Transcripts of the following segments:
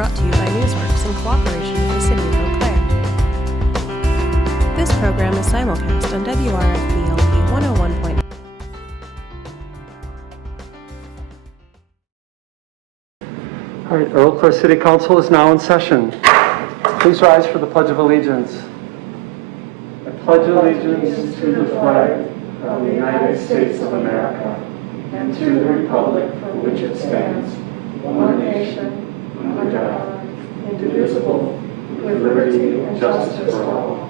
brought to you by Newsworks in cooperation with the City of Eau Claire. This program is simulcast on WRFB-LP 101. All right, Eau Claire City Council is now in session. Please rise for the Pledge of Allegiance. I pledge allegiance to the flag of the United States of America and to the republic for which it stands, one nation, under God, indivisible, with liberty and justice for all.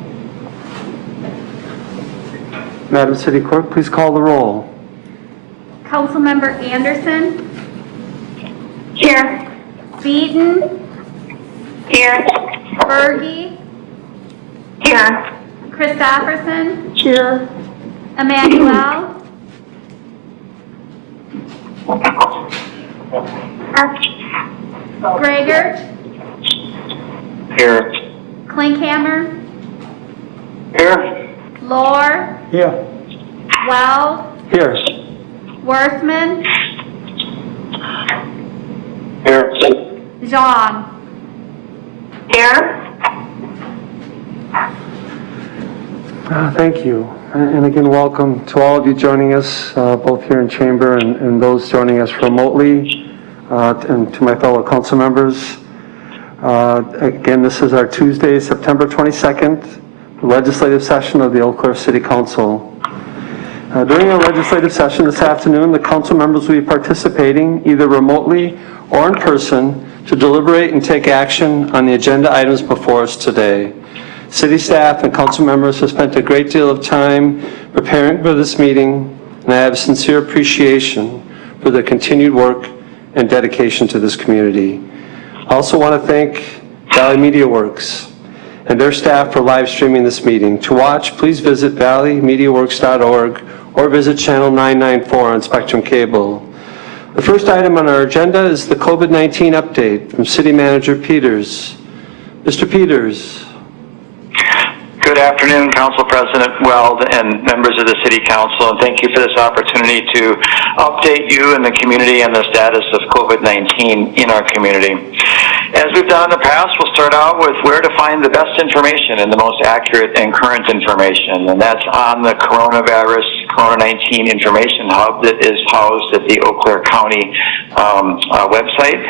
Madam City Clerk, please call the roll. Councilmember Anderson? Here. Beaton? Here. Berge? Here. Christopherson? Here. Emmanuel? Gregert? Here. Klinkhammer? Here. Lohr? Here. Wells? Here. Worthman? Here. Jean? Here. Thank you. And again, welcome to all of you joining us, both here in chamber and those joining us remotely, and to my fellow council members. Again, this is our Tuesday, September 22nd, legislative session of the Eau Claire City Council. During our legislative session this afternoon, the council members will be participating either remotely or in person to deliberate and take action on the agenda items before us today. City staff and council members have spent a great deal of time preparing for this meeting, and I have sincere appreciation for their continued work and dedication to this community. I also want to thank Valley Media Works and their staff for live streaming this meeting. To watch, please visit valleymediaworks.org or visit channel 994 on Spectrum Cable. The first item on our agenda is the COVID-19 update from City Manager Peters. Mr. Peters. Good afternoon, Council President Weld and members of the City Council, and thank you for this opportunity to update you and the community on the status of COVID-19 in our community. As we've done in the past, we'll start out with where to find the best information and the most accurate and current information, and that's on the Coronavirus Corona-19 Information Hub that is housed at the Eau Claire County website.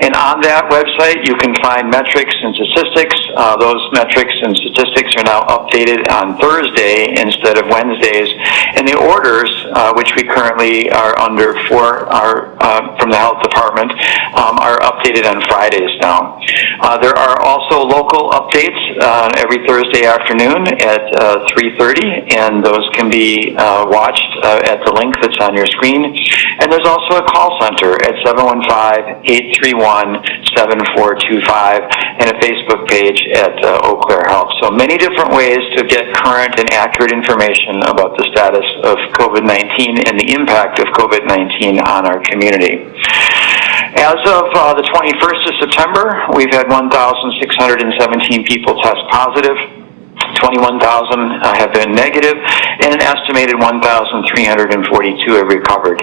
And on that website, you can find metrics and statistics. Those metrics and statistics are now updated on Thursday instead of Wednesdays, and the orders, which we currently are under from the health department, are updated on Fridays now. There are also local updates every Thursday afternoon at 3:30, and those can be watched at the link that's on your screen. And there's also a call center at 715-831-7425 and a Facebook page at Eau Claire Health. So many different ways to get current and accurate information about the status of COVID-19 and the impact of COVID-19 on our community. As of the 21st of September, we've had 1,617 people test positive. 21,000 have been negative, and an estimated 1,342 have recovered.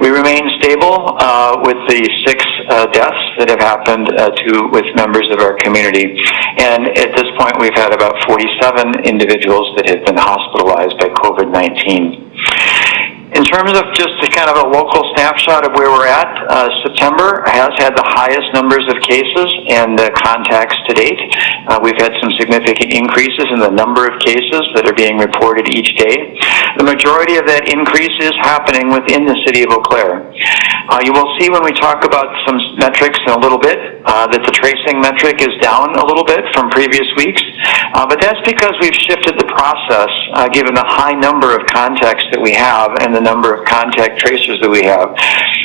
We remain stable with the 6 deaths that have happened with members of our community. And at this point, we've had about 47 individuals that have been hospitalized by COVID-19. In terms of just a kind of a local snapshot of where we're at, September has had the highest numbers of cases and contacts to date. We've had some significant increases in the number of cases that are being reported each day. The majority of that increase is happening within the city of Eau Claire. You will see when we talk about some metrics in a little bit that the tracing metric is down a little bit from previous weeks, but that's because we've shifted the process given the high number of contacts that we have and the number of contact tracers that we have.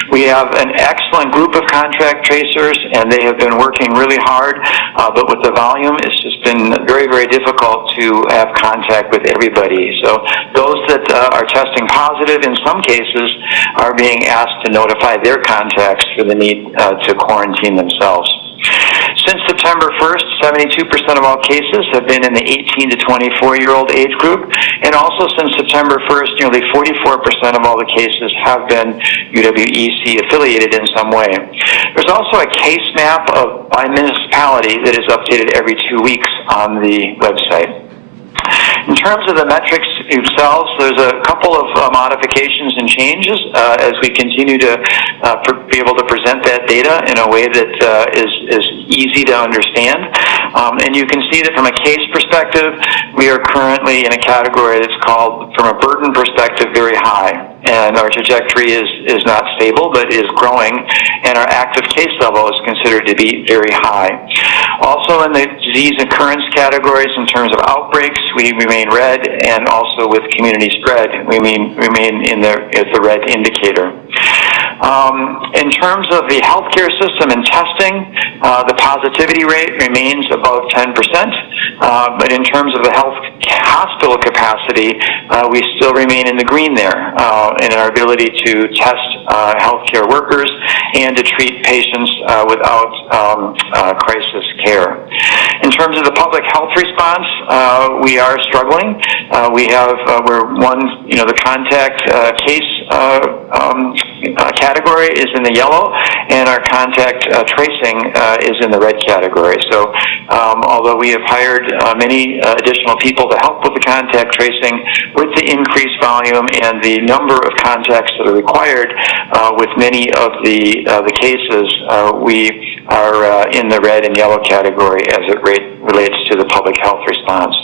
We have an excellent group of contact tracers, and they have been working really hard, but with the volume, it's just been very, very difficult to have contact with everybody. So those that are testing positive in some cases are being asked to notify their contacts for the need to quarantine themselves. Since September 1st, 72% of all cases have been in the 18 to 24-year-old age group, and also since September 1st, nearly 44% of all the cases have been UWEC affiliated in some way. There's also a case map by municipality that is updated every 2 weeks on the website. In terms of the metrics themselves, there's a couple of modifications and changes as we continue to be able to present that data in a way that is easy to understand. And you can see that from a case perspective, we are currently in a category that's called, from a burden perspective, very high. And our trajectory is not stable, but is growing, and our active case level is considered to be very high. Also in the disease occurrence categories, in terms of outbreaks, we remain red, and also with community spread, we remain in the red indicator. In terms of the healthcare system and testing, the positivity rate remains above 10%, but in terms of the hospital capacity, we still remain in the green there in our ability to test healthcare workers and to treat patients without crisis care. In terms of the public health response, we are struggling. The contact case category is in the yellow, and our contact tracing is in the red category. So although we have hired many additional people to help with the contact tracing, with the increased volume and the number of contacts that are required with many of the cases, we are in the red and yellow category as it relates to the public health response.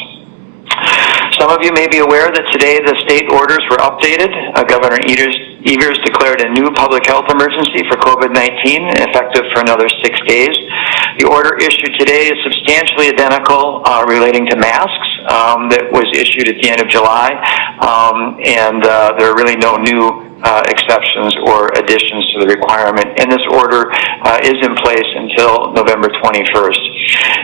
Some of you may be aware that today the state orders were updated. Governor Evers declared a new public health emergency for COVID-19, effective for another 6 days. The order issued today is substantially identical relating to masks that was issued at the end of July, and there are really no new exceptions or additions to the requirement, and this order is in place until November 21st.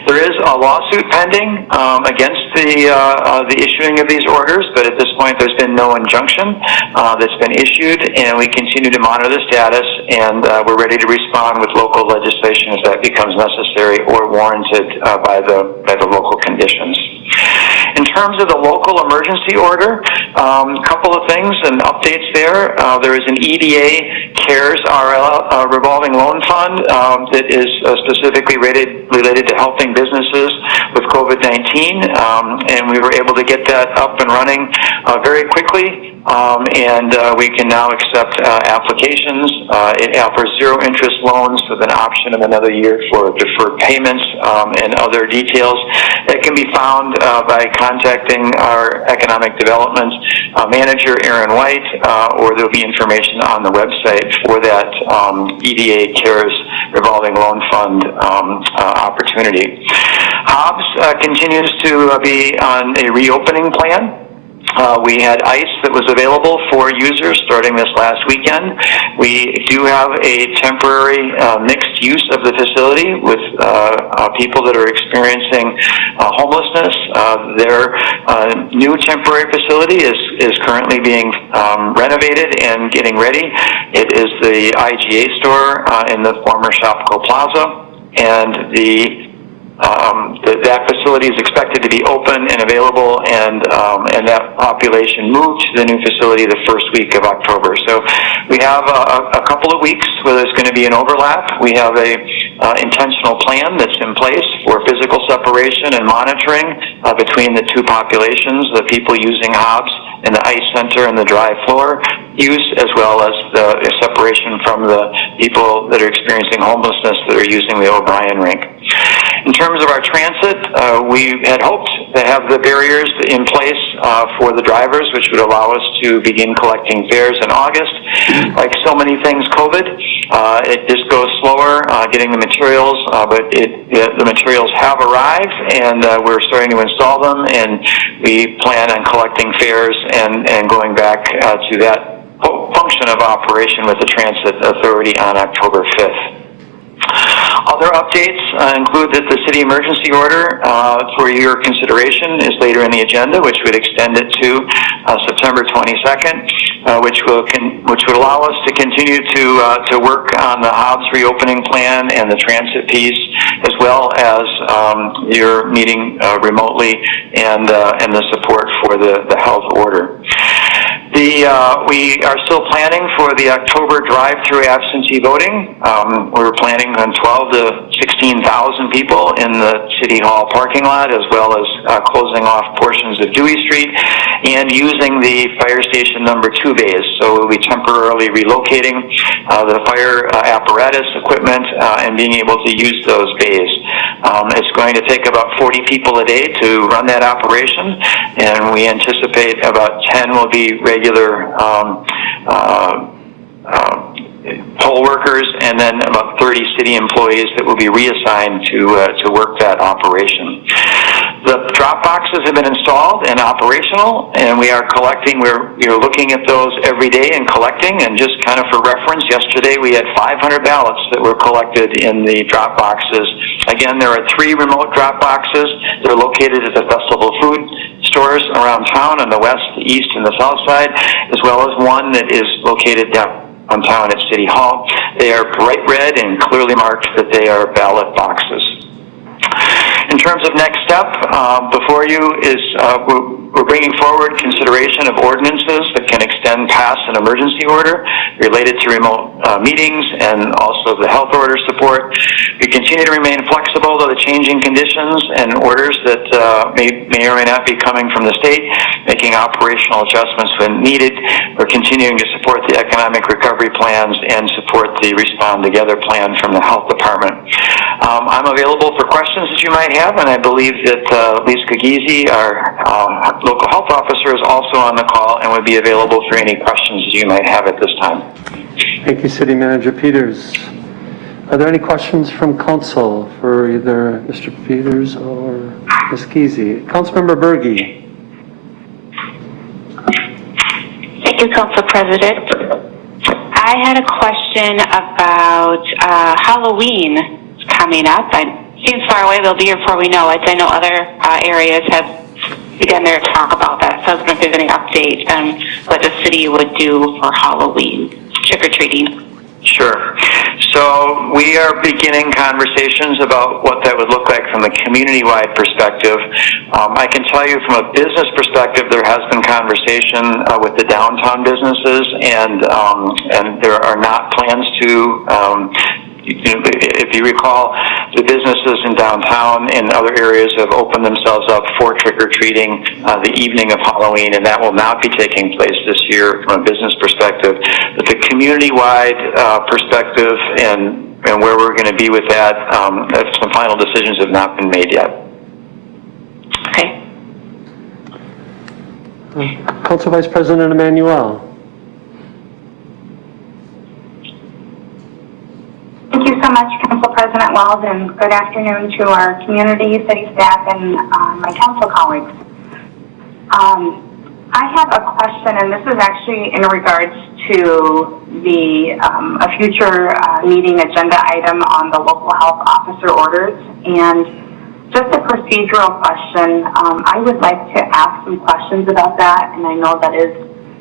There is a lawsuit pending against the issuing of these orders, but at this point there's been no injunction that's been issued, and we continue to monitor the status, and we're ready to respond with local legislation as that becomes necessary or warranted by the local conditions. In terms of the local emergency order, a couple of things and updates there. There is an EDA CARES RL revolving loan fund that is specifically related to helping businesses with COVID-19, and we were able to get that up and running very quickly. And we can now accept applications. It offers zero interest loans with an option of another year for deferred payments and other details that can be found by contacting our economic development manager, Aaron White, or there'll be information on the website for that EDA CARES revolving loan fund opportunity. Hobbs continues to be on a reopening plan. We had ice that was available for users starting this last weekend. We do have a temporary mixed use of the facility with people that are experiencing homelessness. Their new temporary facility is currently being renovated and getting ready. It is the IGA store in the former Shopko Plaza, and that facility is expected to be open and available, and that population moved to the new facility the first week of October. So we have a couple of weeks where there's going to be an overlap. We have a intentional plan that's in place for physical separation and monitoring between the two populations, the people using Hobbs in the ice center and the dry floor use, as well as the separation from the people that are experiencing homelessness that are using the O'Brien rink. In terms of our transit, we had hoped to have the barriers in place for the drivers, which would allow us to begin collecting fares in August. Like so many things COVID, it just goes slower getting the materials, but the materials have arrived, and we're starting to install them, and we plan on collecting fares and going back to that function of operation with the Transit Authority on October 5th. Other updates include that the city emergency order for your consideration is later in the agenda, which would extend it to September 22nd. which would allow us to continue to work on the Hobbs reopening plan and the transit piece, as well as your meeting remotely and the support for the health order. We are still planning for the October drive-through absentee voting. We're planning on 12 to 16,000 people in the City Hall parking lot, as well as closing off portions of Dewey Street and using the fire station number 2 bays. So we'll be temporarily relocating the fire apparatus equipment and being able to use those bays. It's going to take about 40 people a day to run that operation, and we anticipate about 10 will be regular poll workers, and then about 30 city employees that will be reassigned to work that operation. The drop boxes have been installed and operational, and we are collecting. We're looking at those every day and collecting. And just kind of for reference, yesterday we had 500 ballots that were collected in the drop boxes. Again, there are 3 remote drop boxes. They're located at the festival food stores around town on the west, the east, and the south side, as well as one that is located downtown at City Hall. They are bright red and clearly marked that they are ballot boxes. In terms of next step, before you is we're bringing forward consideration of ordinances that can extend past an emergency order related to remote meetings and also the health order support. We continue to remain flexible to the changing conditions and orders that may or may not be coming from the state, making operational adjustments when needed. We're continuing to support the economic recovery plans and support the Respond Together plan from the health department. I'm available for questions that you might have, and I believe that Lisa Giese, our local health officer, is also on the call and would be available for any questions you might have at this time. Thank you, City Manager Peters. Are there any questions from council for either Mr. Peters or Ms. Giese? Councilmember Berge. Thank you, Council President. I had a question about Halloween coming up. It seems far away. They'll be here before we know it. I know other areas have begun their talk about that. So I was wondering if there's any update on what the city would do for Halloween, trick-or-treating. Sure. So we are beginning conversations about what that would look like from a community-wide perspective. I can tell you from a business perspective, there has been conversation with the downtown businesses, and there are not plans to. If you recall, the businesses in downtown and other areas have opened themselves up for trick-or-treating the evening of Halloween, and that will not be taking place this year from a business perspective. But the community-wide perspective and where we're going to be with that, some final decisions have not been made yet. Okay. Council Vice President Emmanuel. Thank you so much, Council President Wells, and good afternoon to our community, city staff, and my council colleagues. I have a question, and this is actually in regards to a future meeting agenda item on the local health officer orders. And just a procedural question, I would like to ask some questions about that, and I know that is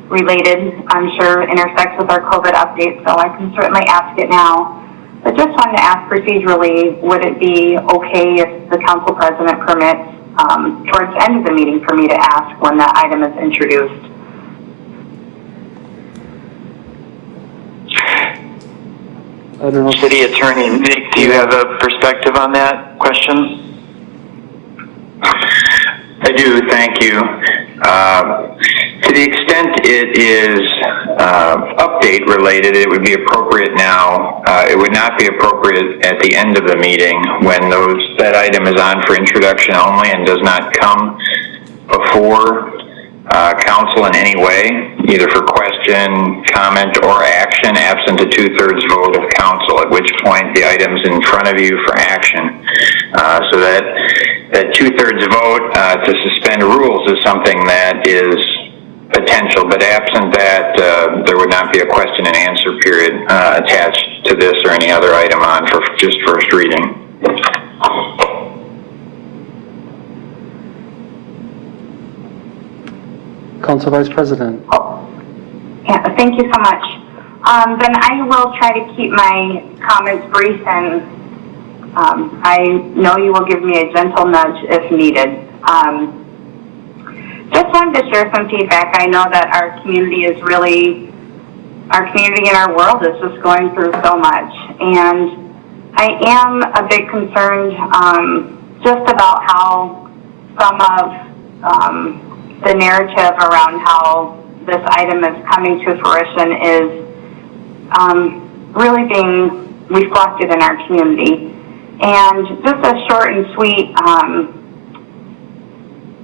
related, I'm sure, intersects with our COVID update, so I can certainly ask it now. But just wanted to ask procedurally, would it be okay if the council president permits towards the end of the meeting for me to ask when that item is introduced? I don't know. City Attorney Nick, do you have a perspective on that question? I do, thank you. To the extent it is update related, it would be appropriate now. It would not be appropriate at the end of the meeting when that item is on for introduction only and does not come before council in any way, either for question, comment, or action, absent a 2/3 vote of council, at which point the item's in front of you for action. So that 2/3 vote to suspend rules is something that is potential, but absent that, there would not be a question and answer period attached to this or any other item on for just first reading. Council Vice President. Yeah, Thank you so much. Then I will try to keep my comments brief, and I know you will give me a gentle nudge if needed. Just wanted to share some feedback. I know that our community and our world is just going through so much, and I am a bit concerned just about how some of the narrative around how this item is coming to fruition is really being reflected in our community. And just a short and sweet,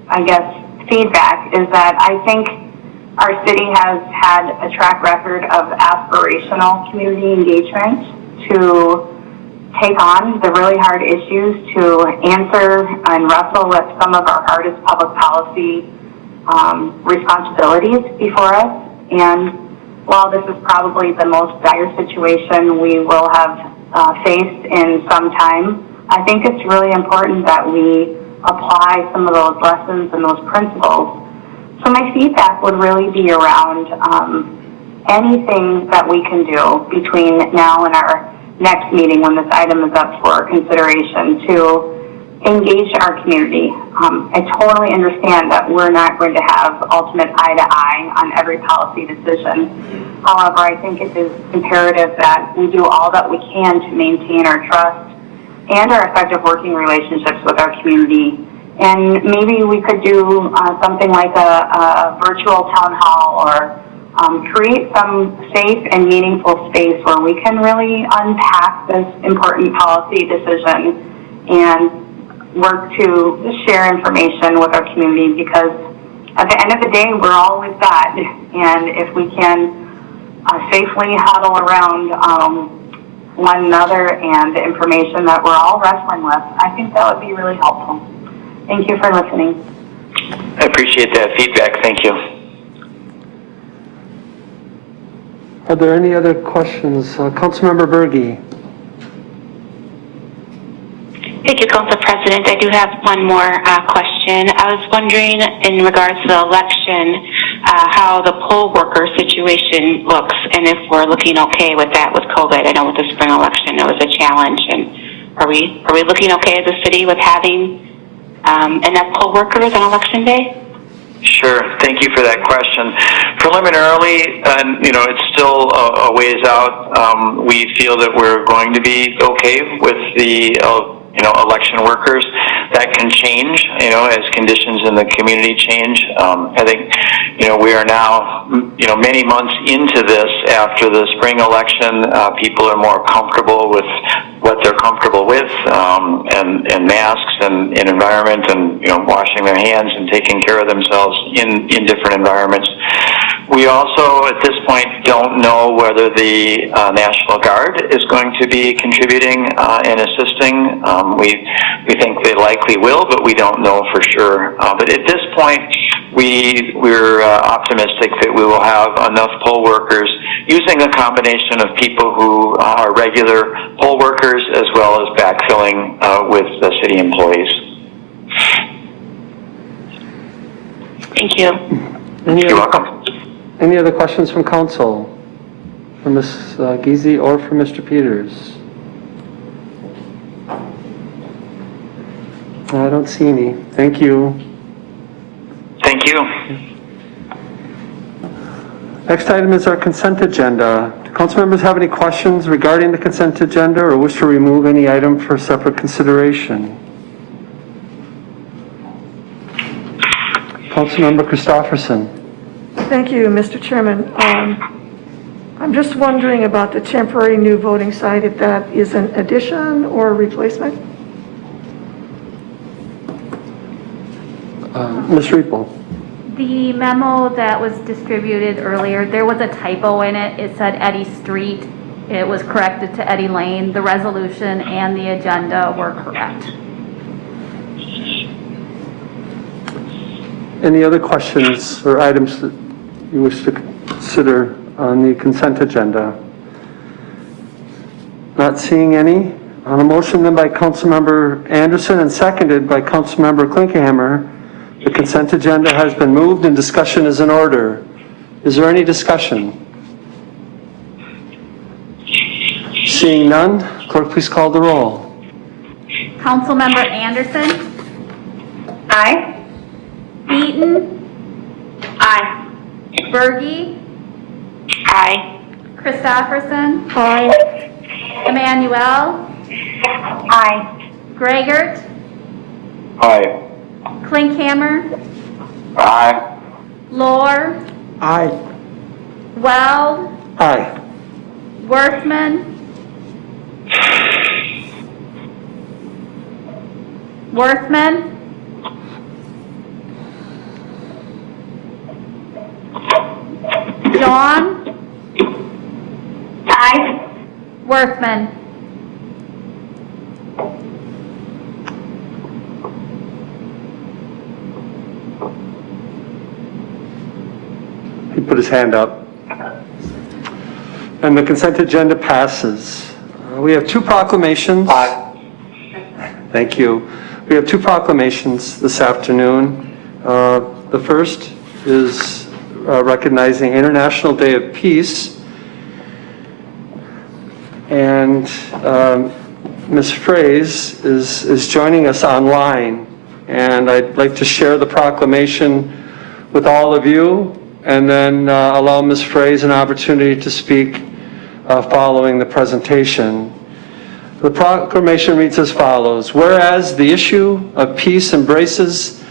I guess, feedback is that I think our city has had a track record of aspirational community engagement to take on the really hard issues, to answer and wrestle with some of our hardest public policy responsibilities before us. And while this is probably the most dire situation we will have faced in some time, I think it's really important that we apply some of those lessons and those principles. So my feedback would really be around anything that we can do between now and our next meeting when this item is up for consideration to engage our community. I totally understand that we're not going to have ultimate eye-to-eye on every policy decision. However, I think it is imperative that we do all that we can to maintain our trust and our effective working relationships with our community. And maybe we could do something like a virtual town hall, or create some safe and meaningful space where we can really unpack this important policy decision and work to share information with our community, because at the end of the day, we're all with God. And if we can safely huddle around one another and the information that we're all wrestling with, I think that would be really helpful. Thank you for listening. I appreciate that feedback. Thank you. Are there any other questions? Councilmember Berge. Thank you, Council President. I do have one more question. I was wondering, in regards to the election, how the poll worker situation looks, and if we're looking okay with that with COVID. I know with the spring election it was a challenge, and are we looking okay as a city with having enough poll workers on election day? Sure. Thank you for that question. Preliminarily, and it's still a ways out. We feel that we're going to be okay with the election workers. That can change, as conditions in the community change. I think, we are now, many months into this after the spring election. People are more comfortable with what they're comfortable with, and masks and environment, and, washing their hands and taking care of themselves in different environments. We also, at this point, don't know whether the National Guard is going to be contributing and assisting. We think they likely will, but we don't know for sure. But at this point, we're optimistic that we will have enough poll workers, using a combination of people who are regular poll workers as well as backfilling with the city employees. Thank you. You're welcome. Any other questions from council? From Ms. Giese or from Mr. Peters? I don't see any. Thank you. Thank you. Next item is our consent agenda. Do council members have any questions regarding the consent agenda or wish to remove any item for separate consideration? Councilmember Christofferson. Thank you, Mr. Chairman. I'm just wondering about the temporary new voting site, if that is an addition or a replacement? Ms. Riepel. The memo that was distributed earlier, there was a typo in it. It said Eddy Street. It was corrected to Eddy Lane. The resolution and the agenda were correct. Any other questions or items that you wish to consider on the consent agenda? Not seeing any. On a motion then by Councilmember Anderson and seconded by Councilmember Klinkenhammer, the consent agenda has been moved and discussion is in order. Is there any discussion? Seeing none, clerk, please call the roll. Councilmember Anderson, Aye. Beaton, Aye. Bergy, Aye. Christofferson, Aye. Emmanuel, Aye. Gregert, Aye. Klinkhammer, Aye. Lohr, Aye. Weld, Aye. Worthman, Worthman, John, Aye. Worthman. He put his hand up. And the consent agenda passes. We have two proclamations. Thank you. We have two proclamations this afternoon. The first is recognizing International Day of Peace. And Ms. Fraze is joining us online. And I'd like to share the proclamation with all of you, and then allow Ms. Fraze an opportunity to speak following the presentation. The proclamation reads as follows: whereas the issue of peace embraces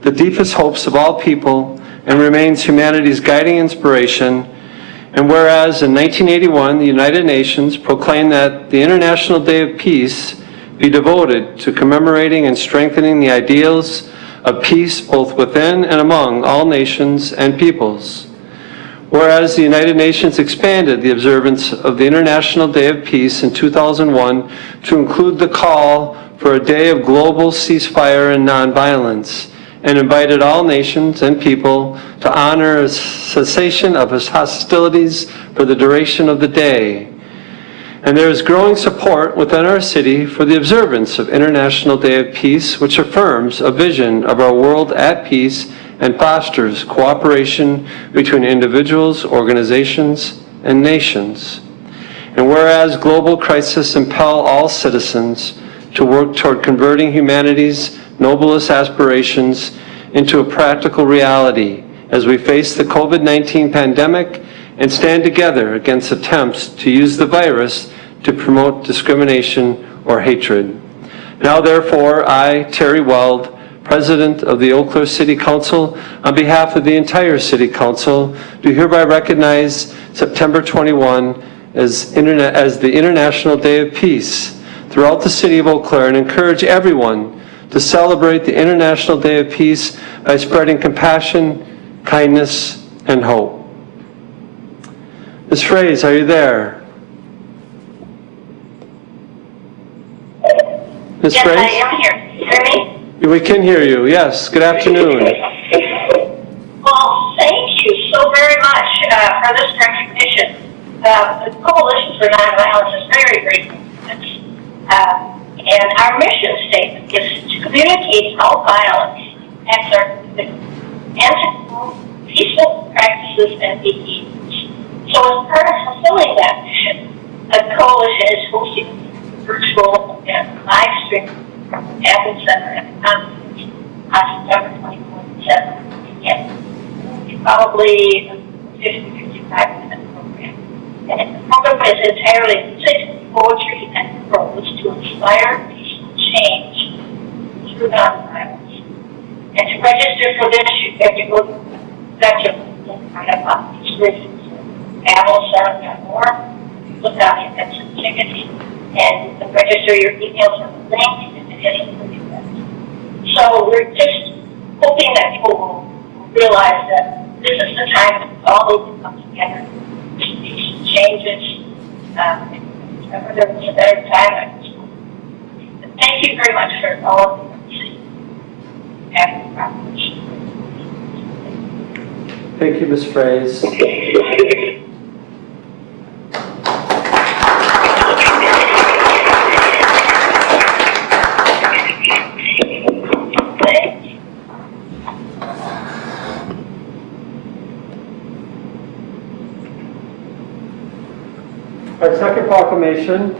the deepest hopes of all people and remains humanity's guiding inspiration, and whereas in 1981 the United Nations proclaimed that the International Day of Peace be devoted to commemorating and strengthening the ideals of peace both within and among all nations and peoples. Whereas the United Nations expanded the observance of the International Day of Peace in 2001 to include the call for a day of global ceasefire and nonviolence, and invited all nations and people to honor a cessation of hostilities for the duration of the day. And there is growing support within our city for the observance of International Day of Peace, which affirms a vision of our world at peace and fosters cooperation between individuals, organizations, and nations. And whereas global crises impel all citizens to work toward converting humanity's noblest aspirations into a practical reality as we face the COVID-19 pandemic and stand together against attempts to use the virus to promote discrimination or hatred. Now, therefore, I, Terry Weld, President of the Eau Claire City Council, on behalf of the entire City Council, do hereby recognize September 21 as the International Day of Peace throughout the City of Eau Claire, and encourage everyone to celebrate the International Day of Peace by spreading compassion, kindness, and hope. Ms. Fraze, are you there? Ms. Yes, Fraze? I am here. You hear me? We can hear you, yes. Good afternoon. Well, thank you so very much for this recognition. The Coalition for Nonviolence is very grateful for this. And our mission statement is to communicate all violence and to promote peaceful practices and behaviors. So as part of fulfilling that mission, the Coalition is hosting virtual and live stream Athens Center and Conference on September 24th and 7th. Probably 50-55 minute program. And the program is entirely music, poetry, and prose to inspire peaceful change through nonviolence. And to register for this, you have to go to the section on these races, AvalCenter.org, look down the events and tickets, and you can register your emails and link and any of the events. So we're just hoping that people will realize that this is the time that we all need to come together. These changes, remember there was a better time. Thank you very much for all of you. Happy practice. Thank you, Ms. Fraze. Our second proclamation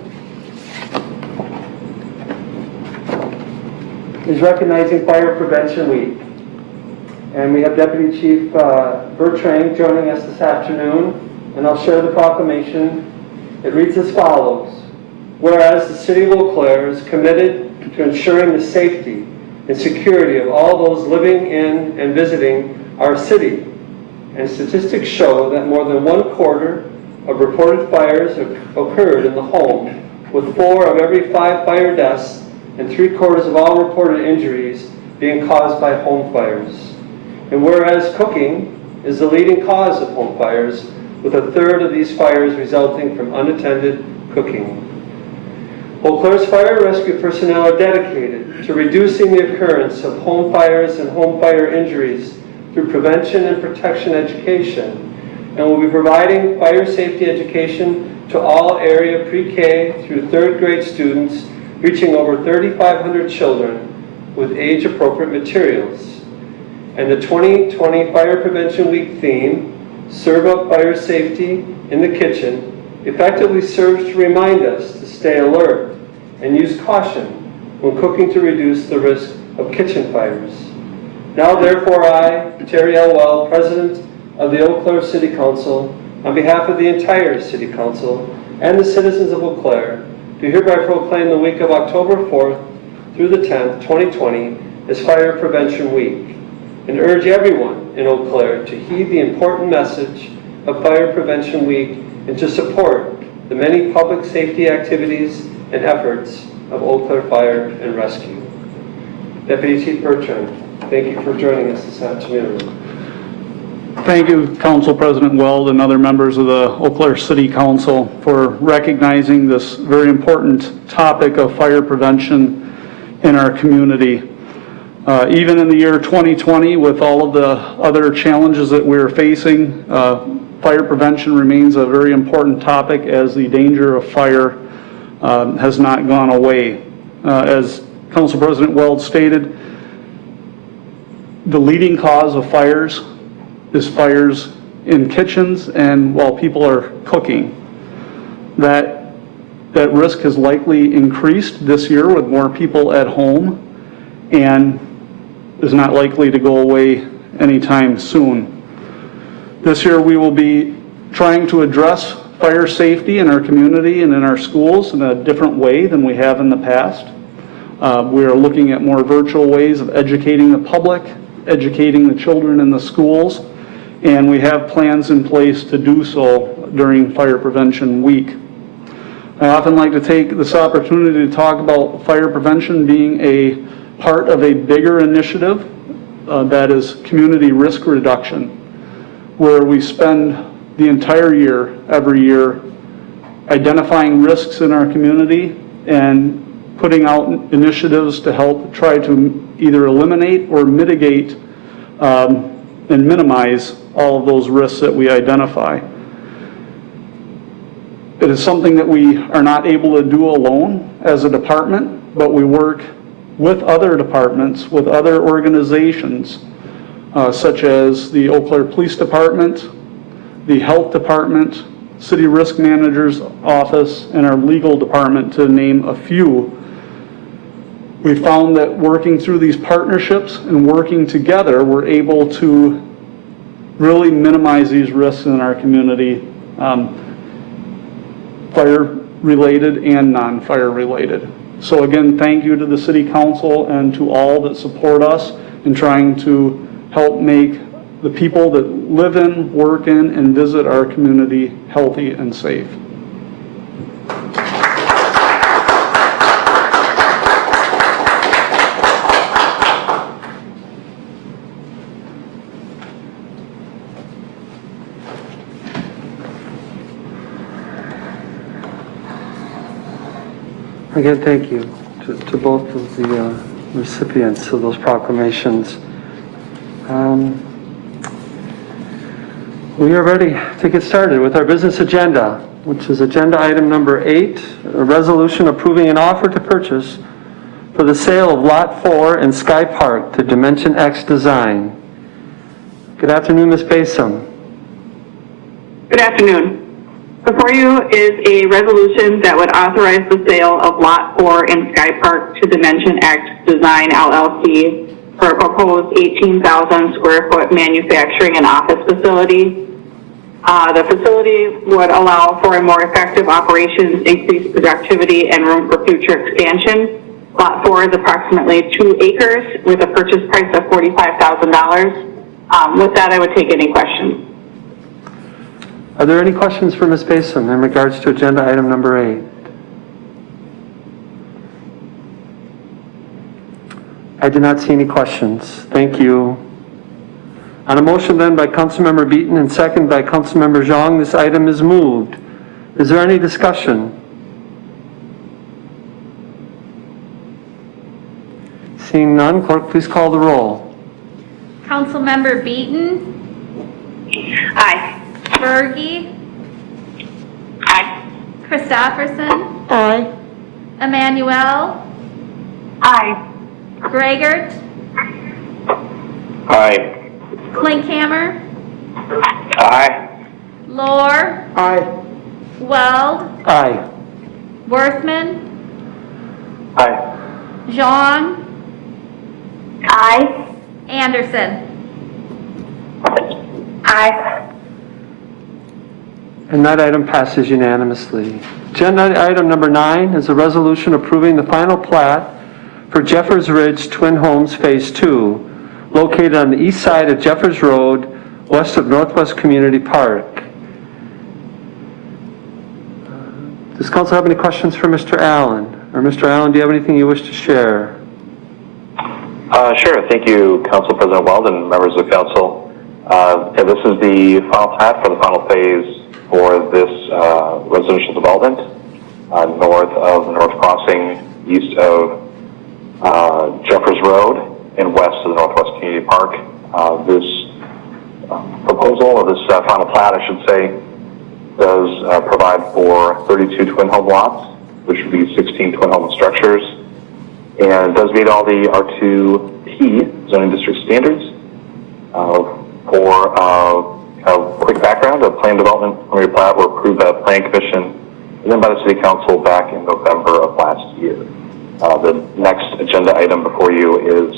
is recognizing Fire Prevention Week. And we have Deputy Chief Bertrand joining us this afternoon, and I'll share the proclamation. It reads as follows. Whereas the City of Eau Claire is committed to ensuring the safety and security of all those living in and visiting our city, and statistics show that more than 1/4 of reported fires occurred in the home, with 4 of every 5 fire deaths and 3/4 of all reported injuries being caused by home fires. And whereas cooking is the leading cause of home fires, with 1/3 of these fires resulting from unattended cooking. Eau Claire's fire rescue personnel are dedicated to reducing the occurrence of home fires and home fire injuries through prevention and protection education, and will be providing fire safety education to all area pre-K through 3rd grade students, reaching over 3,500 children with age-appropriate materials. And the 2020 Fire Prevention Week theme, Serve Up Fire Safety in the Kitchen, effectively serves to remind us to stay alert and use caution when cooking to reduce the risk of kitchen fires. Now therefore I, Terry L. Well, President of the Eau Claire City Council, on behalf of the entire City Council and the citizens of Eau Claire, do hereby proclaim the week of October 4th through the 10th, 2020 as Fire Prevention Week, and urge everyone in Eau Claire to heed the important message of Fire Prevention Week and to support the many public safety activities and efforts of Eau Claire Fire and Rescue. Deputy Chief Bertrand, thank you for joining us this afternoon. Thank you, Council President Weld and other members of the Eau Claire City Council for recognizing this very important topic of fire prevention in our community. Even in the year 2020, with all of the other challenges that we're facing, fire prevention remains a very important topic as the danger of fire has not gone away. As Council President Weld stated, the leading cause of fires is fires in kitchens and while people are cooking. That risk has likely increased this year with more people at home and is not likely to go away anytime soon. This year we will be trying to address fire safety in our community and in our schools in a different way than we have in the past. We are looking at more virtual ways of educating the public, educating the children in the schools, and we have plans in place to do so during Fire Prevention Week. I often like to take this opportunity to talk about fire prevention being a part of a bigger initiative that is community risk reduction, where we spend the entire year, every year, identifying risks in our community and putting out initiatives to help try to either eliminate or mitigate and minimize all of those risks that we identify. It is something that we are not able to do alone as a department, but we work with other departments, with other organizations, such as the Eau Claire Police Department, the Health Department, City Risk Manager's Office, and our Legal Department, to name a few. We found that working through these partnerships and working together, we're able to really minimize these risks in our community, fire-related and non-fire related. So again, thank you to the City Council and to all that support us in trying to help make the people that live in, work in, and visit our community healthy and safe. Again, thank you to both of the recipients of those proclamations. We are ready to get started with our business agenda, which is agenda item number 8, a resolution approving an offer to purchase for the sale of Lot 4 in Sky Park to Dimension X Design. Good afternoon, Ms. Basom. Good afternoon. Before you is a resolution that would authorize the sale of Lot 4 in Sky Park to Dimension X Design LLC for a proposed 18,000 square foot manufacturing and office facility. The facility would allow for a more effective operations, increased productivity, and room for future expansion. Lot 4 is approximately 2 acres with a purchase price of $45,000. With that, I would take any questions. Are there any questions for Ms. Basin in regards to agenda item number 8? I do not see any questions. Thank you. On a motion then by Councilmember Beaton and second by Councilmember Zhang, this item is moved. Is there any discussion? Seeing none, clerk, please call the roll. Councilmember Beaton, Aye. Berge, Aye. Christofferson, Aye. Emmanuel, Aye. Gregert, Aye. Klinkhammer, Aye. Lohr, Aye. Weld, Aye. Worthman, Aye. Zhang, Aye. Anderson. Aye. And that item passes unanimously. Agenda item number 9 is a resolution approving the final plat for Jeffers Ridge Twin Homes Phase 2, located on the east side of Jeffers Road, west of Northwest Community Park. Does council have any questions for Mr. Allen? Or Mr. Allen, do you have anything you wish to share? Sure. Thank you, Council President Weld and members of council. This is the final plat for the final phase for this residential development north of the North Crossing, east of Jeffers Road, and west of the Northwest Community Park. This proposal, or this final plat, I should say, does provide for 32 twin home lots, which would be 16 twin home structures, and it does meet all the R2P zoning district standards. For a quick background, a plan development preliminary plat were approved by the Plan Commission and then by the City Council back in November of last year. The next agenda item before you is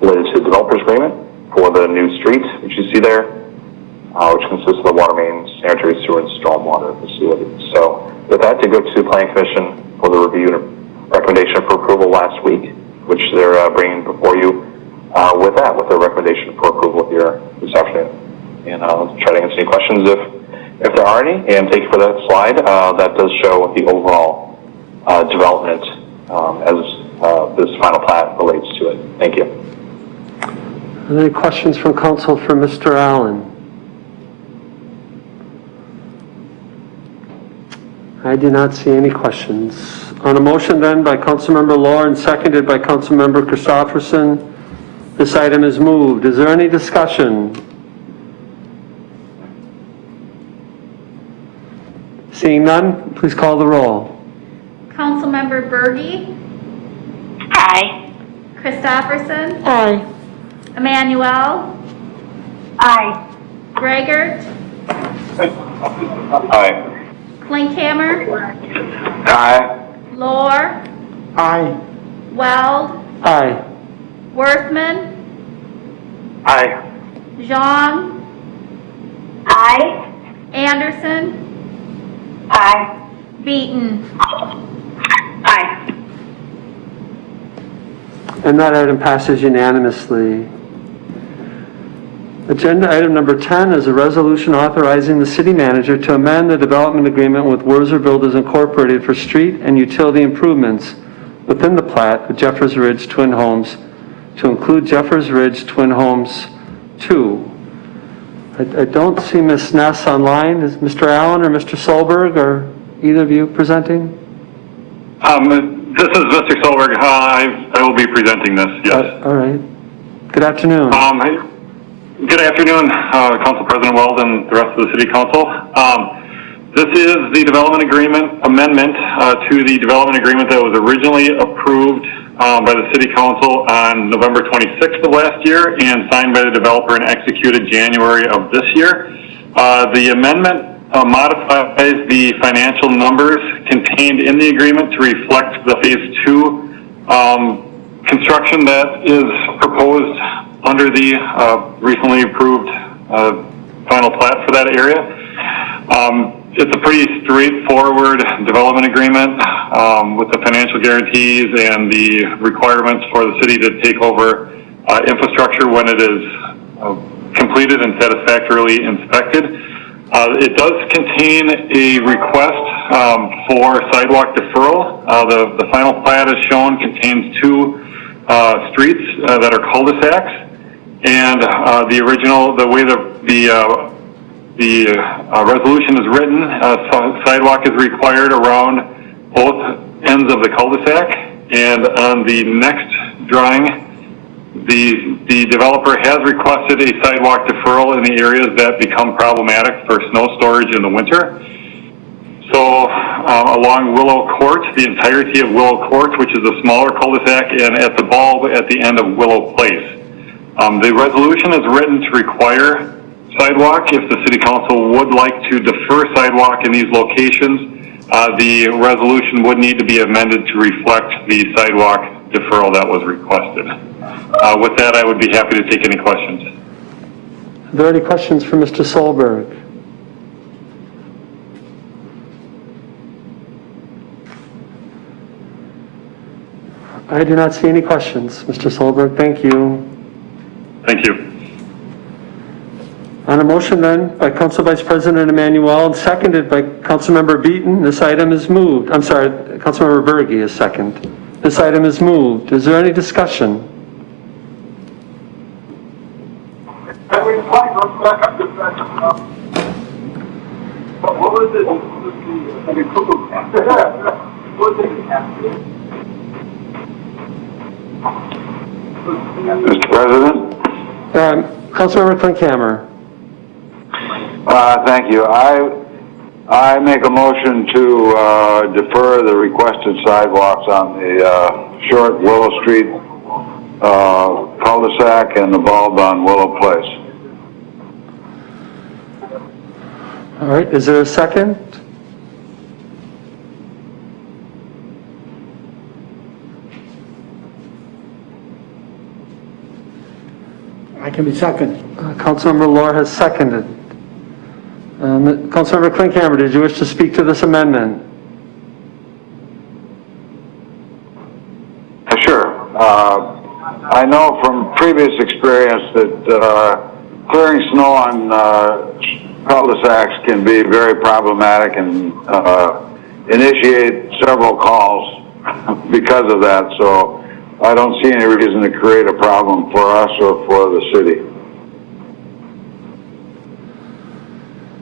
related to the developer's agreement for the new street, which you see there, which consists of the water main, sanitary sewer, and stormwater facilities. So with that, to go to Plan Commission for the review and recommendation for approval last week, which they're bringing before you with that, with their recommendation for approval here this afternoon. And I'll try to answer any questions if there are any. And thank you for that slide. That does show the overall development as this final plat relates to it. Thank you. Are there any questions from council for Mr. Allen? I do not see any questions. On a motion then by Councilmember Lohr and seconded by Councilmember Christofferson, this item is moved. Is there any discussion? Seeing none, please call the roll. Councilmember Berge, Aye. Christofferson, Aye. Emmanuel, Aye. Gregert, Aye. Klinkhammer, Aye. Lohr, Aye. Weld, Aye. Worthman, Aye. Zhang, Aye. Anderson, Aye. Beaton. Aye. And that item passes unanimously. Agenda item number 10 is a resolution authorizing the city manager to amend the development agreement with Wurzer Builders Incorporated for street and utility improvements within the plat of Jeffers Ridge Twin Homes to include Jeffers Ridge Twin Homes 2. I don't see Ms. Ness online. Is Mr. Allen or Mr. Solberg or either of you presenting? This is Mr. Solberg. I will be presenting this, yes. All right. Good afternoon. Good afternoon, Council President Weld and the rest of the City Council. This is the development agreement amendment to the development agreement that was originally approved by the City Council on November 26th of last year and signed by the developer and executed January of this year. The amendment modifies the financial numbers contained in the agreement to reflect the Phase 2 construction that is proposed under the recently approved final plat for that area. It's a pretty straightforward development agreement with the financial guarantees and the requirements for the city to take over infrastructure when it is completed and satisfactorily inspected. It does contain a request for sidewalk deferral. The final plat as shown contains 2 streets that are cul-de-sacs, and the way the resolution is written, sidewalk is required around both ends of the cul-de-sac, and on the next drawing, the developer has requested a sidewalk deferral in the areas that become problematic for snow storage in the winter. So along Willow Court, the entirety of Willow Court, which is a smaller cul-de-sac, and at the bulb at the end of Willow Place. The resolution is written to require sidewalk. If the City Council would like to defer sidewalk in these locations, the resolution would need to be amended to reflect the sidewalk deferral that was requested. With that, I would be happy to take any questions. Are there any questions for Mr. Solberg? I do not see any questions, Mr. Solberg. Thank you. Thank you. On a motion then by Council Vice President Emmanuel and seconded by Councilmember Beaton, this item is moved. I'm sorry, Councilmember Berge is second. This item is moved. Is there any discussion? What was it? Mr. President? Councilmember Klinkhammer. Thank you. I make a motion to defer the requested sidewalks on the short Willow Street cul-de-sac and the bulb on Willow Place. All right, is there a second? I can be second. Councilmember Lohr has seconded. Councilmember Klinkhammer, did you wish to speak to this amendment? Sure. I know from previous experience that clearing snow on cul-de-sacs can be very problematic and initiate several calls because of that. So I don't see any reason to create a problem for us or for the city.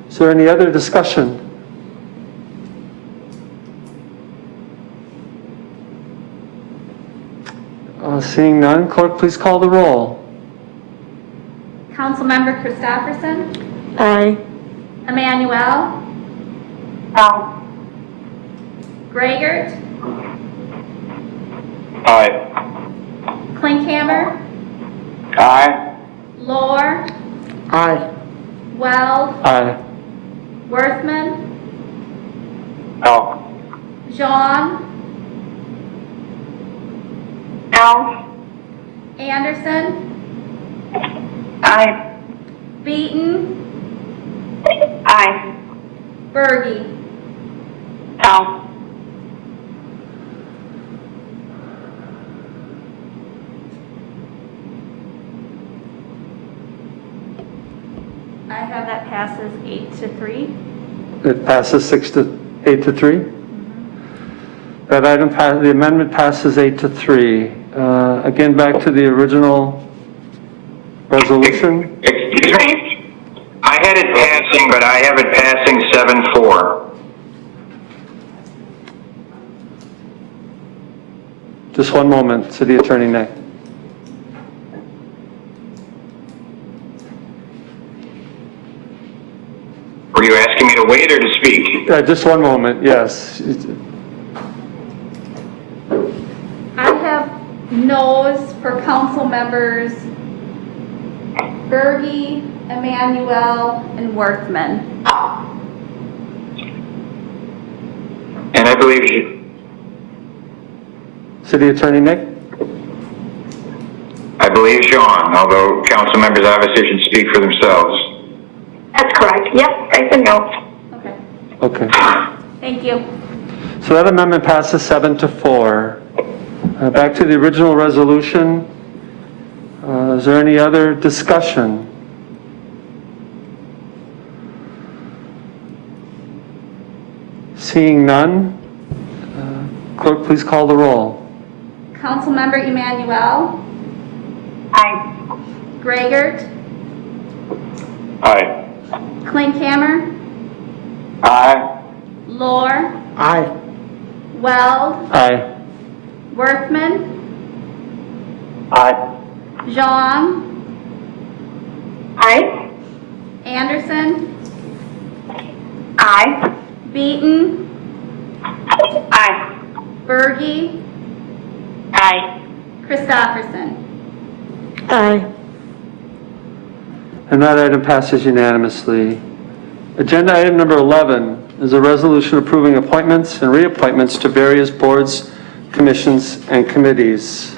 Is there any other discussion? Seeing none, clerk, please call the roll. Councilmember Christopherson, Aye. Emmanuel, No. Greigert, Aye. Klinkhammer, Aye. Lohr, Aye. Weld, Aye. Worthman, No. Jean, No. Anderson, Aye. Beaton, Aye. Berge. No. I have that passes 8-3. It passes 8 to 3. That item, the amendment passes 8 to 3. Again, back to the original resolution. Excuse me? I had it passing, but I have it passing 7-4. Just one moment, City Attorney Ney. Were you asking me to wait or to speak? Just one moment, yes. I have no's for council members Berge, Emmanuel, and Worthman. I believe you. City Attorney Nick? I believe Sean, although council members obviously should speak for themselves. That's correct. Yep, I said no. Okay, Okay. thank you. So that amendment passes 7-4. Back to the original resolution. Is there any other discussion? Seeing none, clerk, please call the roll. Councilmember Emmanuel, Aye. Gregert, Aye. Klinkhammer, Aye. Lohr, Aye. Weld, Aye. Worthman, Aye. Zhang, Aye. Anderson, Aye. Beaton, Aye. Berge, Aye. Christofferson. Aye. And that item passes unanimously. Agenda item number 11 is a resolution approving appointments and reappointments to various boards, commissions, and committees.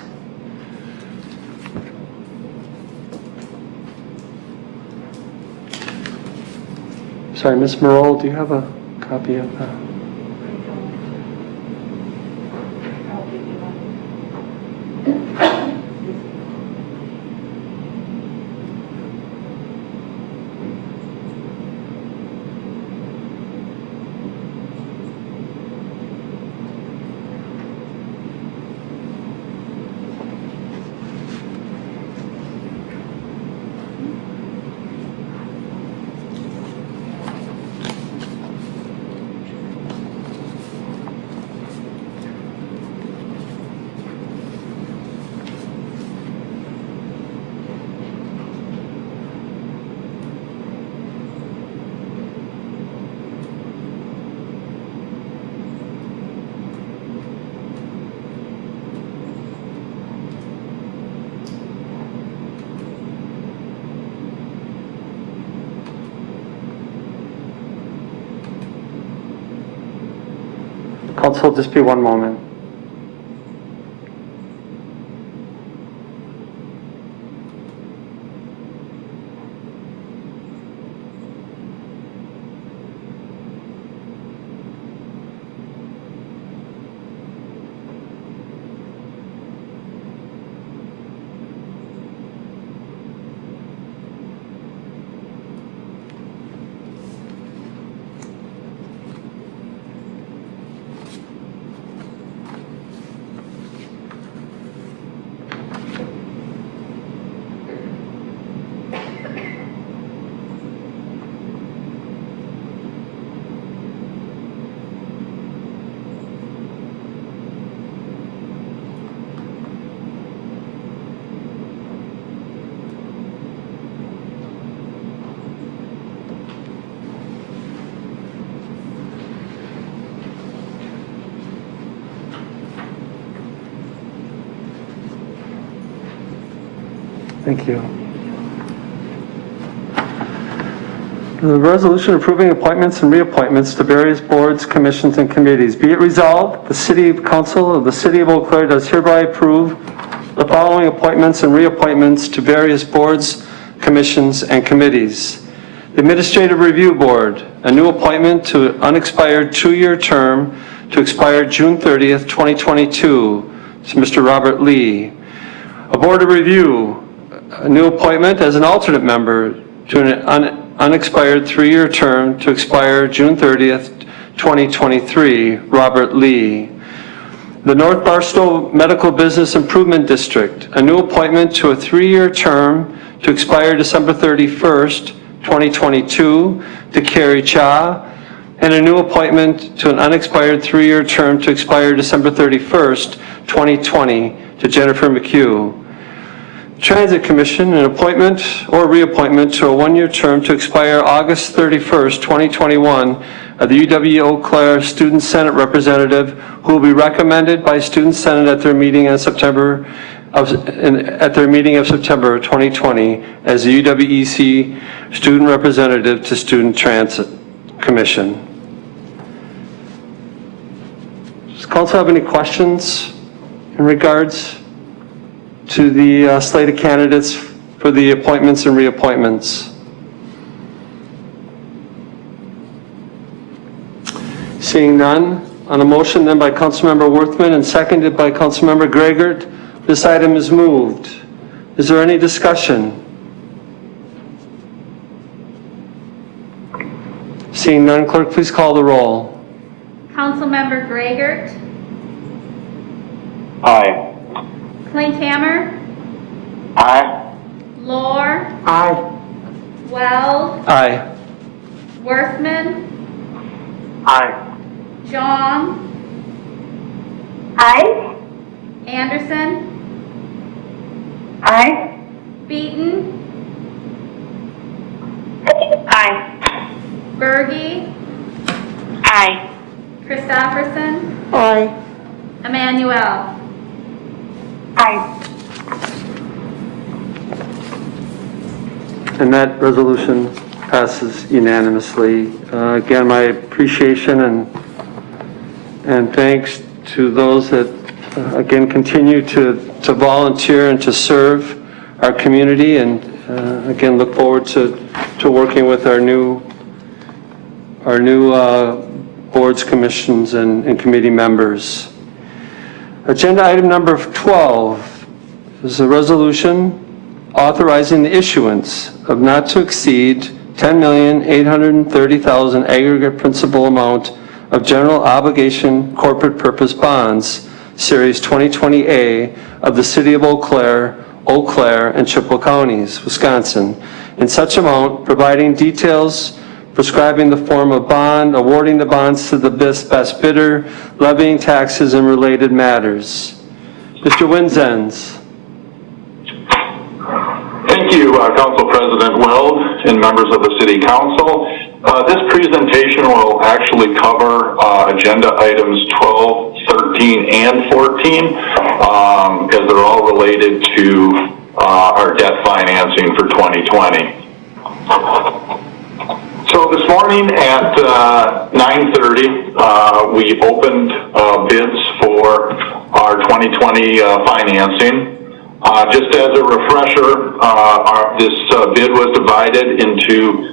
Sorry, Ms. Merle, do you have a copy of that? Council, just be one moment. Thank you. The resolution approving appointments and reappointments to various boards, commissions, and committees. Be it resolved, the City Council of the City of Eau Claire does hereby approve the following appointments and reappointments to various boards, commissions, and committees. The Administrative Review Board, a new appointment to an unexpired 2-year term to expire June 30th, 2022, to Mr. Robert Lee. A Board of Review, a new appointment as an alternate member to an unexpired 3-year term to expire June 30th, 2023, Robert Lee. The North Barstow Medical Business Improvement District, a new appointment to a 3-year term to expire December 31st, 2022, to Carrie Cha, and a new appointment to an unexpired 3-year term to expire December 31st, 2020, to Jennifer McHugh. Transit Commission, an appointment or reappointment to a 1-year term to expire August 31st, 2021, of the UW Eau Claire Student Senate representative who will be recommended by Student Senate at their meeting of September 2020 as the UWEC student representative to Student Transit Commission. Council have any questions in regards to the slate of candidates for the appointments and reappointments? Seeing none, on a motion then by Councilmember Worthman and seconded by Councilmember Gregert, this item is moved. Is there any discussion? Seeing none, clerk, please call the roll. Councilmember Gregert, Aye. Klinkhammer, Aye. Lohr, Aye. Weld, Aye. Worthman, Aye. Jong, Aye. Anderson, Aye. Beaton, Aye. Berge, Aye. Christopherson, Aye. Emmanuel. Aye. And that resolution passes unanimously. Again, my appreciation and thanks to those that, again, continue to volunteer and to serve our community, and again, look forward to working with our new boards, commissions, and committee members. Agenda item number 12 is a resolution authorizing the issuance of not to exceed $10,830,000 aggregate principal amount of general obligation corporate purpose bonds, Series 2020A of the City of Eau Claire, and Chippewa Counties, Wisconsin, in such amount providing details, prescribing the form of bond, awarding the bonds to the best bidder, levying taxes and related matters. Mr. Winzens. Thank you, Council President Weld and members of the City Council. This presentation will actually cover agenda items 12, 13, and 14, as they're all related to our debt financing for 2020. So this morning at 9:30, we opened bids for our 2020 financing. Just as a refresher, this bid was divided into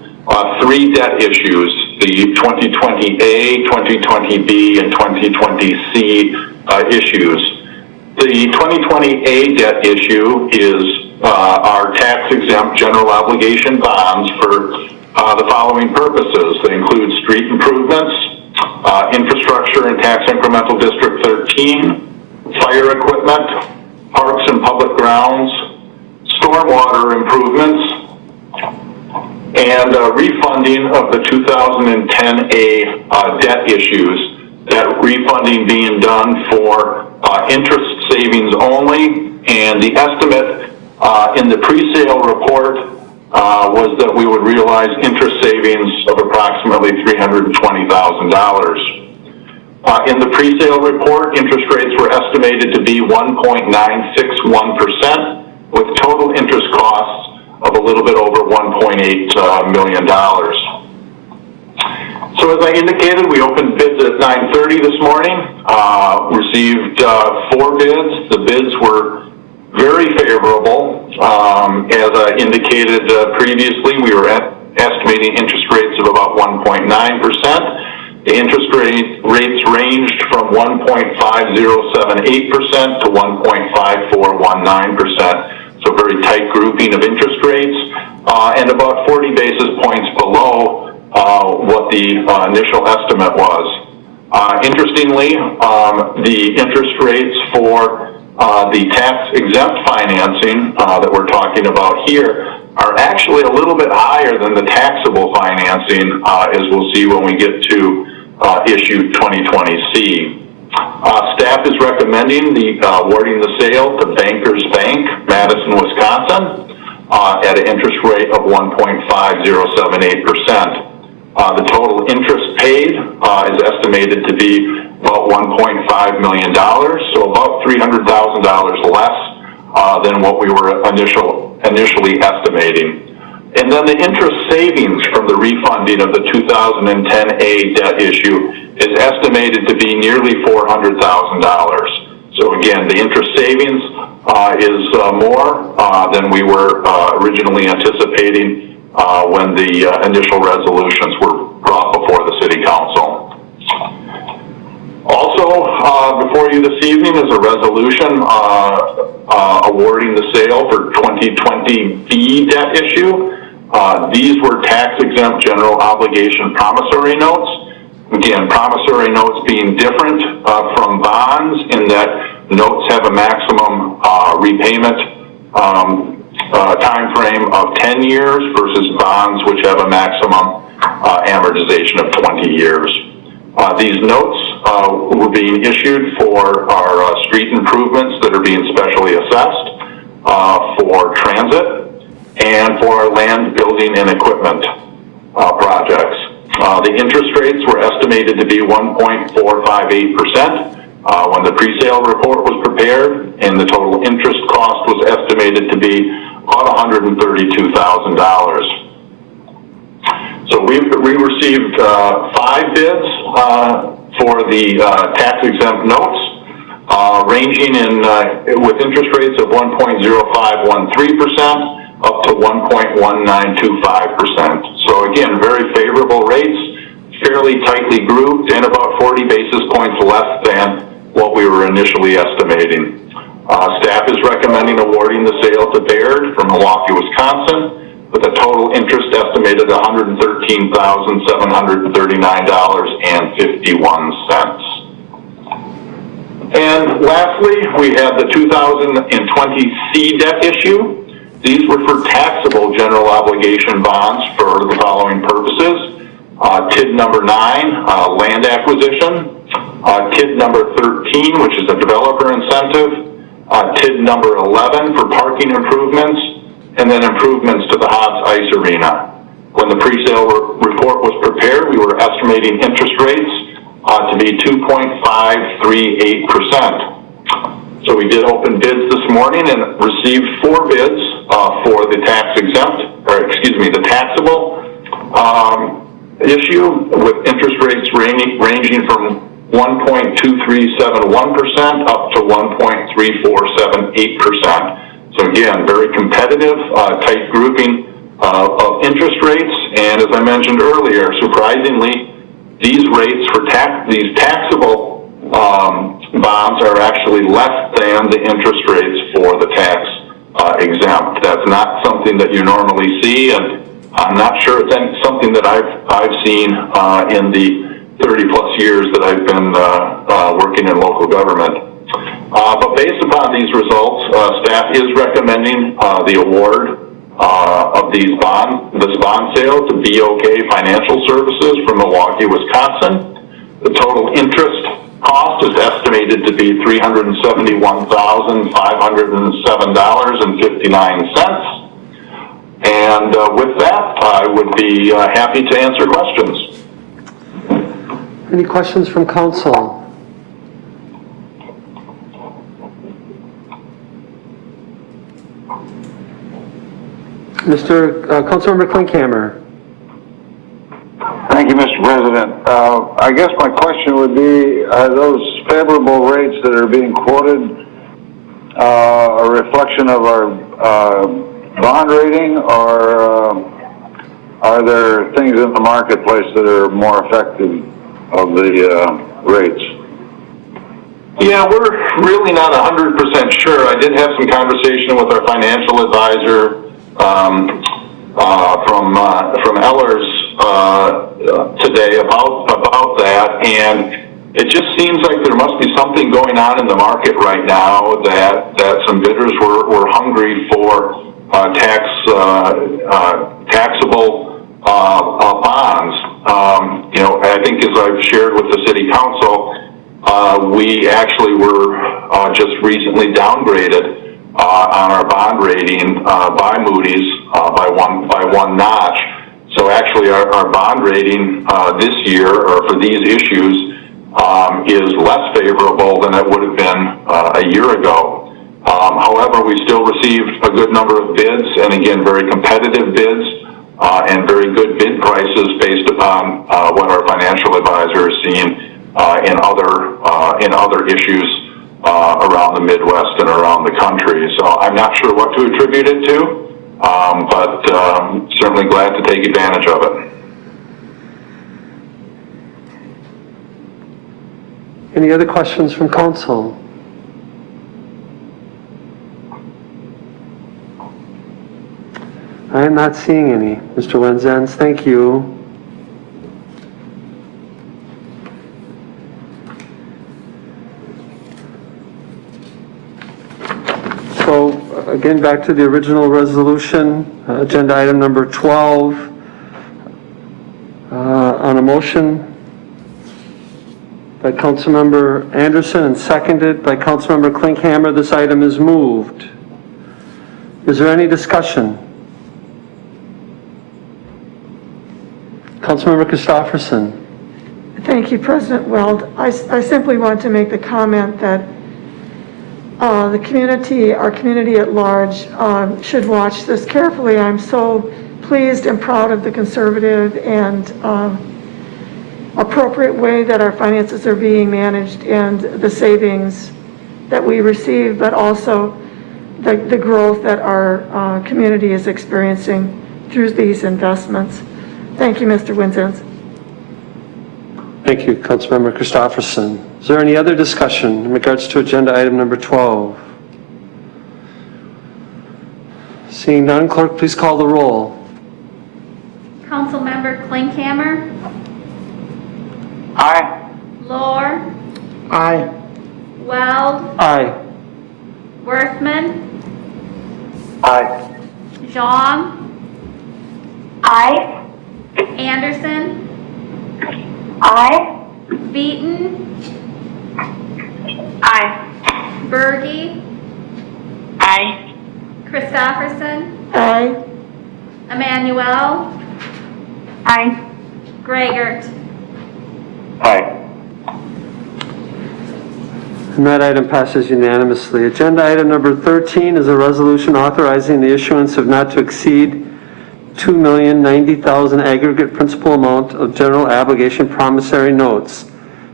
three debt issues: the 2020A, 2020B, and 2020C issues. The 2020A debt issue is our tax-exempt general obligation bonds for the following purposes. They include street improvements, infrastructure and tax incremental District 13, fire equipment, parks and public grounds, stormwater improvements, and refunding of the 2010A debt issues. That refunding being done for interest savings only, and the estimate in the pre-sale report was that we would realize interest savings of approximately $320,000. In the pre-sale report, interest rates were estimated to be 1.961%, with total interest costs of a little bit over $1.8 million. So as I indicated, we opened bids at 9:30 this morning, received 4 bids. The bids were very favorable. As I indicated previously, we were estimating interest rates of about 1.9%. The interest rates ranged from 1.5078% to 1.5419%. So very tight grouping of interest rates, and about 40 basis points below what the initial estimate was. Interestingly, the interest rates for the tax-exempt financing that we're talking about here are actually a little bit higher than the taxable financing, as we'll see when we get to issue 2020C. Staff is recommending awarding the sale to Bankers Bank, Madison, Wisconsin, at an interest rate of 1.5078%. The total interest paid is estimated to be about $1.5 million, so about $300,000 less than what we were initially estimating. And then the interest savings from the refunding of the 2010A debt issue is estimated to be nearly $400,000. So again, the interest savings is more than we were originally anticipating when the initial resolutions were brought before the City Council. Also, before you this evening is a resolution awarding the sale for 2020 B debt issue. These were tax-exempt general obligation promissory notes. Again, promissory notes being different from bonds in that notes have a maximum repayment time frame of 10 years versus bonds which have a maximum amortization of 20 years. These notes were being issued for our street improvements that are being specially assessed, for transit, and for our land, building, and equipment projects. The interest rates were estimated to be 1.458% when the pre-sale report was prepared, and the total interest cost was estimated to be about $132,000. So we received 5 bids for the tax-exempt notes, ranging in with interest rates of 1.0513% up to 1.1925%. So again, very favorable rates, fairly tightly grouped, and about 40 basis points less than what we were initially estimating. Staff is recommending awarding the sale to Baird from Milwaukee, Wisconsin, with a total interest estimated at $113,739.51. And lastly, we have the 2020 C debt issue. These were for taxable general obligation bonds for the following purposes. TID number 9, land acquisition. TID number 13, which is a developer incentive. TID number 11 for parking improvements, and then improvements to the Hobbs Ice Arena. When the pre-sale report was prepared, we were estimating interest rates to be 2.538%. So we did open bids this morning and received 4 bids for the the taxable issue, with interest rates ranging from 1.2371% up to 1.3478%. So again, very competitive, tight grouping of interest rates, and as I mentioned earlier, surprisingly, these rates for these taxable bonds are actually less than the interest rates for the tax exempt. That's not something that you normally see, and I'm not sure it's something that I've seen in the 30-plus years that I've been working in local government. But based upon these results, staff is recommending the award of this bond sale to BOK Financial Services from Milwaukee, Wisconsin. The total interest cost is estimated to be $371,507.59. And with that, I would be happy to answer questions. Any questions from council? Councilmember Klinkhammer. Thank you, Mr. President. I guess my question would be, are those favorable rates that are being quoted a reflection of our bond rating, or are there things in the marketplace that are more effective of the rates? Yeah, we're really not 100% sure. I did have some conversation with our financial advisor from Ellers today about that, and it just seems like there must be something going on in the market right now that some bidders were hungry for taxable bonds. I think, as I've shared with the City Council, we actually were just recently downgraded on our bond rating by Moody's by one notch. So actually, our bond rating this year, or for these issues, is less favorable than it would have been a year ago. However, we still received a good number of bids, and again, very competitive bids, and very good bid prices based upon what our financial advisor is seeing in other issues around the Midwest and around the country. So I'm not sure what to attribute it to, but certainly glad to take advantage of it. Any other questions from council? I am not seeing any. Mr. Wenzans, thank you. So, again, back to the original resolution, agenda item number 12. On a motion by Councilmember Anderson and seconded by Councilmember Klinkhammer, this item is moved. Is there any discussion? Councilmember Christopherson. Thank you, President Weld. I simply want to make the comment that the community, our community at large, should watch this carefully. I'm so pleased and proud of the conservative and appropriate way that our finances are being managed and the savings that we receive, but also the growth that our community is experiencing through these investments. Thank you, Mr. Wenzans. Thank you, Councilmember Christopherson. Is there any other discussion in regards to agenda item number 12? Seeing none, clerk, please call the roll. Councilmember Klinkhammer, Aye. Lohr, Aye. Weld, Aye. Worthman, Aye. Zhang, Aye. Anderson, Aye. Beaton, Aye. Berge, Aye. Christopherson, Aye. Emmanuel, Aye. Gregert. Aye. And that item passes unanimously. Agenda item number 13 is a resolution authorizing the issuance of not to exceed $2,090,000 aggregate principal amount of general obligation promissory notes,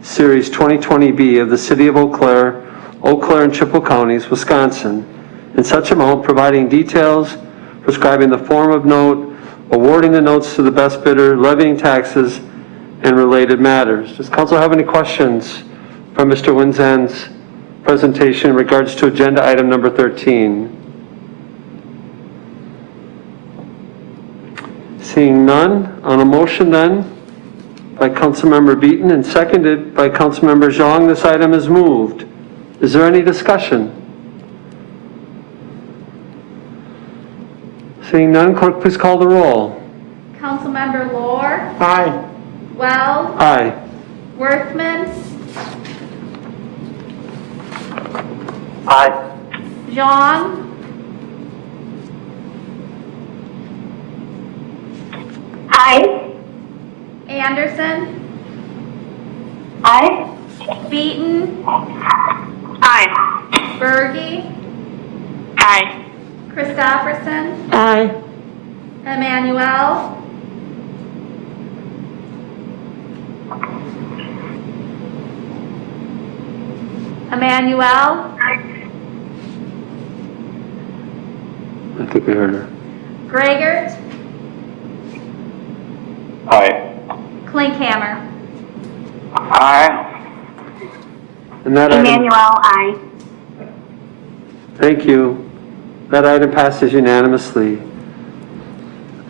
Series 2020B of the City of Eau Claire and Chippewa Counties, Wisconsin, in such amount providing details, prescribing the form of note, awarding the notes to the best bidder, levying taxes, and related matters. Does council have any questions from Mr. Wenzan's presentation in regards to agenda item number 13? Seeing none, on a motion then by Councilmember Beaton and seconded by Councilmember Zhang, this item is moved. Is there any discussion? Seeing none, clerk, please call the roll. Councilmember Lohr, Aye. Weld, Aye. Worthman, Aye. Zhang, Aye. Anderson, Aye. Beaton, Aye. Berge, Aye. Christopherson, Aye. Emmanuel, I think we heard her. Gregert, Aye. Klinkhammer. Aye. And that item, Emmanuel, aye. thank you. That item passes unanimously.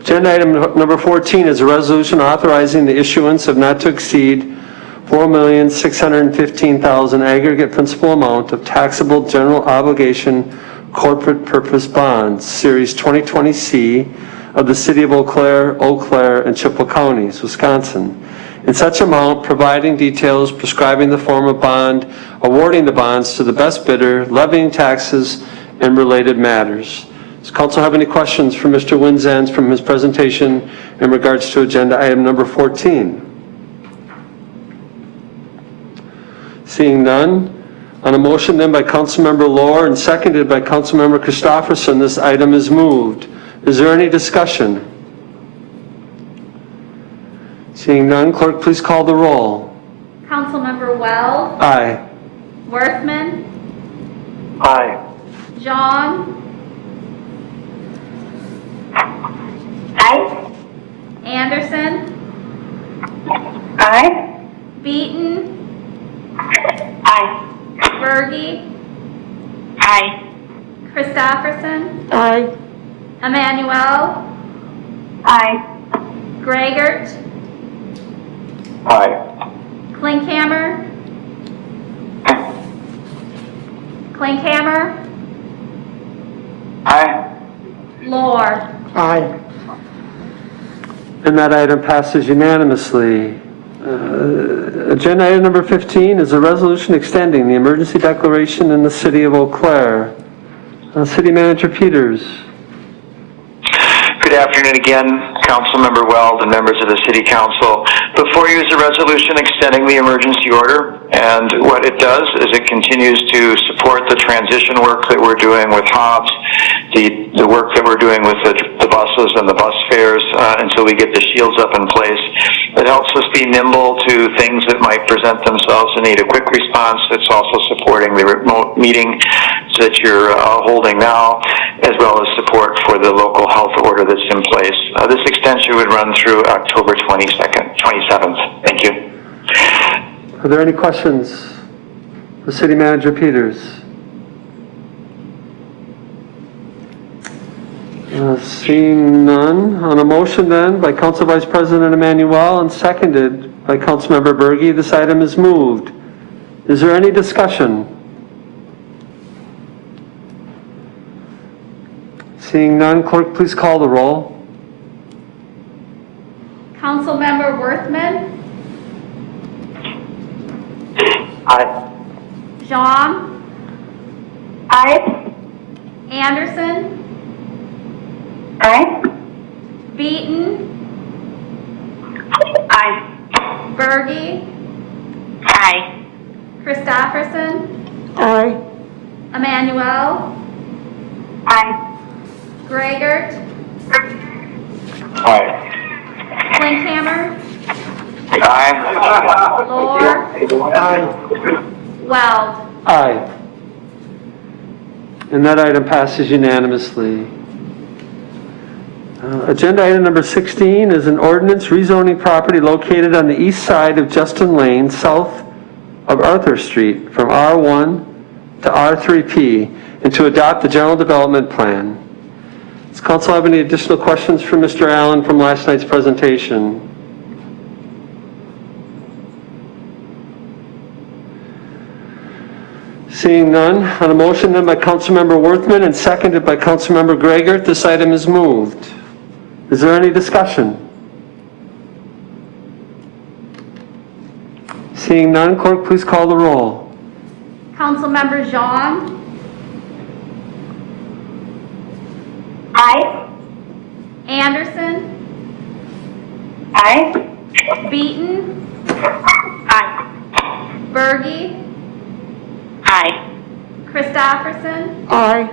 Agenda item number 14 is a resolution authorizing the issuance of not to exceed $4,615,000 aggregate principal amount of taxable general obligation corporate purpose bonds, Series 2020C of the City of Eau Claire, and Chippewa Counties, Wisconsin. In such amount, providing details, prescribing the form of bond, awarding the bonds to the best bidder, levying taxes, and related matters. Does council have any questions for Mr. Wenzans from his presentation in regards to agenda item number 14? Seeing none, on a motion then by Councilmember Lohr and seconded by Councilmember Christopherson, this item is moved. Is there any discussion? Seeing none, clerk, please call the roll. Councilmember Weld, Aye. Worthman, Aye. John, Aye. Anderson, Aye. Beaton, Aye. Berge, Aye. Christofferson, Aye. Emmanuel, Aye. Gregert, Aye. Klinkhammer, Aye. Lore. Aye. And that item passes unanimously. Agenda item number 15 is a resolution extending the emergency declaration in the city of Eau Claire. City Manager Peters. Good afternoon again, Councilmember Weld and members of the City Council. Before you is a resolution extending the emergency order, and what it does is it continues to support the transition work that we're doing with Hobbs, the work that we're doing with the buses and the bus fares until we get the shields up in place. It helps us be nimble to things that might present themselves and need a quick response. It's also supporting the remote meeting that you're holding now, as well as support for the local health order that's in place. This extension would run through October 27th. Thank you. Are there any questions for City Manager Peters? Seeing none, on a motion then by Council Vice President Emmanuel and seconded by Councilmember Berge, this item is moved. Is there any discussion? Seeing none, clerk, please call the roll. Councilmember Worthman, Aye. Jean, Aye. Anderson, Aye. Beaton, Aye. Berge, Aye. Christofferson, Aye. Emmanuel, Aye. Gregert, Aye. Klinkhammer, Aye. Lore, Aye. Weld. Aye. And that item passes unanimously. Agenda item number 16 is an ordinance rezoning property located on the east side of Justin Lane, south of Arthur Street, from R1 to R3P, and to adopt the general development plan. Does council have any additional questions for Mr. Allen from last night's presentation? Seeing none, on a motion then by Councilmember Worthman and seconded by Councilmember Gregert, this item is moved. Is there any discussion? Seeing none, clerk, please call the roll. Councilmember Jean, Aye. Anderson, Aye. Beaton, Aye. Berge, Aye. Christofferson, Aye.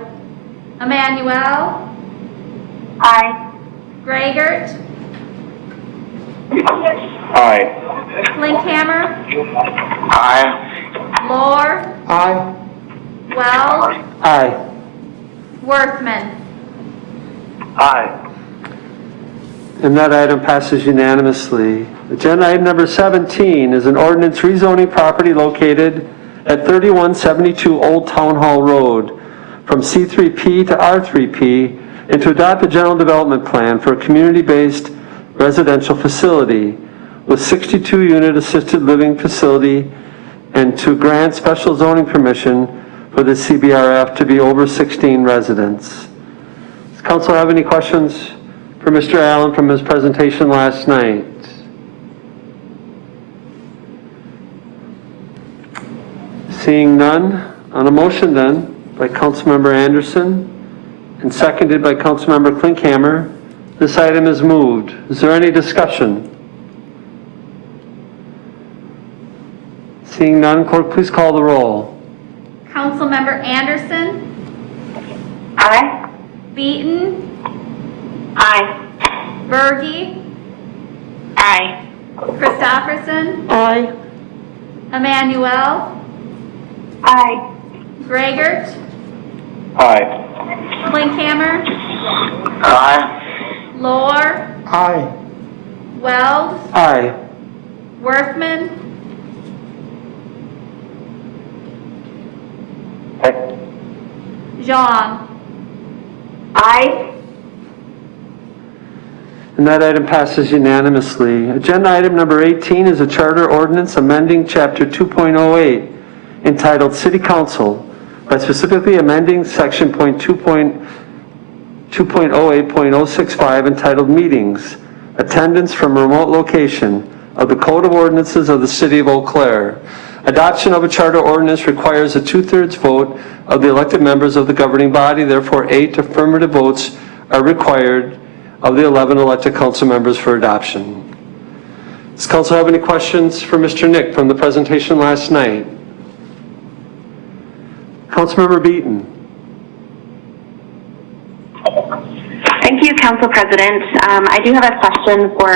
Emmanuel, Aye. Gregert, Aye. Klinkhammer, Aye. Lore, Aye. Weld, Aye. Worthman. Aye. And that item passes unanimously. Agenda item number 17 is an ordinance rezoning property located at 3172 Old Town Hall Road from C3P to R3P, and to adopt a general development plan for a community-based residential facility with 62-unit assisted living facility, and to grant special zoning permission for the CBRF to be over 16 residents. Does council have any questions for Mr. Allen from his presentation last night? Seeing none, on a motion then by Councilmember Anderson and seconded by Councilmember Klinkhammer, this item is moved. Is there any discussion? Seeing none, clerk, please call the roll. Councilmember Anderson, Aye. Beaton, Aye. Berge, Aye. Christofferson, Aye. Emmanuel, Aye. Gregert, Aye. Klinkhammer, Aye. Lohr, Aye. Weld, Aye. Worthman, Aye. Zhang. Aye. And that item passes unanimously. Agenda item number 18 is a charter ordinance amending Chapter 2.08 entitled City Council by specifically amending Section 2.08.065 entitled Meetings, Attendance from Remote Location of the Code of Ordinances of the City of Eau Claire. Adoption of a charter ordinance requires a 2/3 vote of the elected members of the governing body. Therefore, 8 affirmative votes are required of the 11 elected council members for adoption. Does council have any questions for Mr. Nick from the presentation last night? Councilmember Beaton. Thank you, Council President. I do have a question for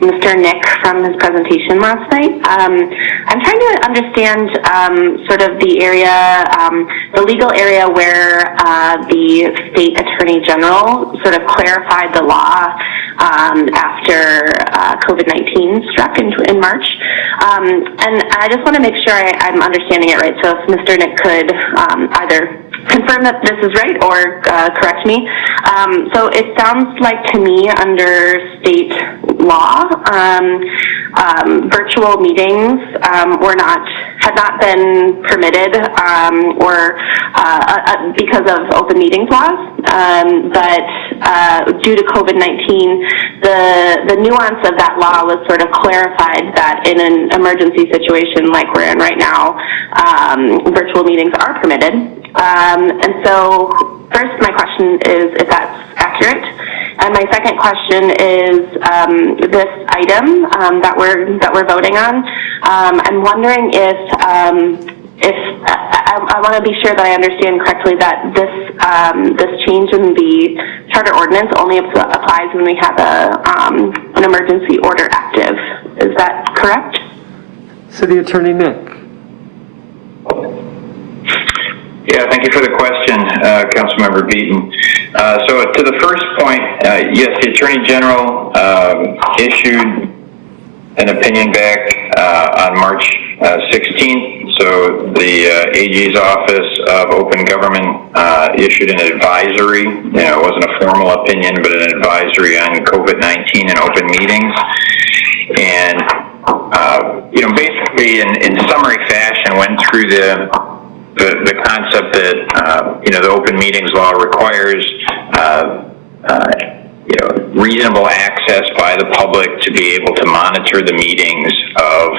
Mr. Nick from his presentation last night. I'm trying to understand sort of the area, the legal area where the State Attorney General sort of clarified the law after COVID-19 struck in March. And I just want to make sure I'm understanding it right. So if Mr. Nick could either confirm that this is right or correct me. So it sounds like to me under state law, virtual meetings had not been permitted or because of open meetings laws. But due to COVID-19, the nuance of that law was sort of clarified that in an emergency situation like we're in right now, virtual meetings are permitted. And so first my question is if that's accurate. And my second question is this item that we're voting on. I'm wondering if I want to be sure that I understand correctly that this change in the charter ordinance only applies when we have an emergency order active. Is that correct? City Attorney Nick. Yeah, thank you for the question, Councilmember Beaton. So to the first point, yes, the Attorney General issued an opinion back on March 16th. So the AG's Office of Open Government issued an advisory. It wasn't a formal opinion, but an advisory on COVID-19 and open meetings. And basically in summary fashion, went through the concept that the open meetings law requires reasonable access by the public to be able to monitor the meetings of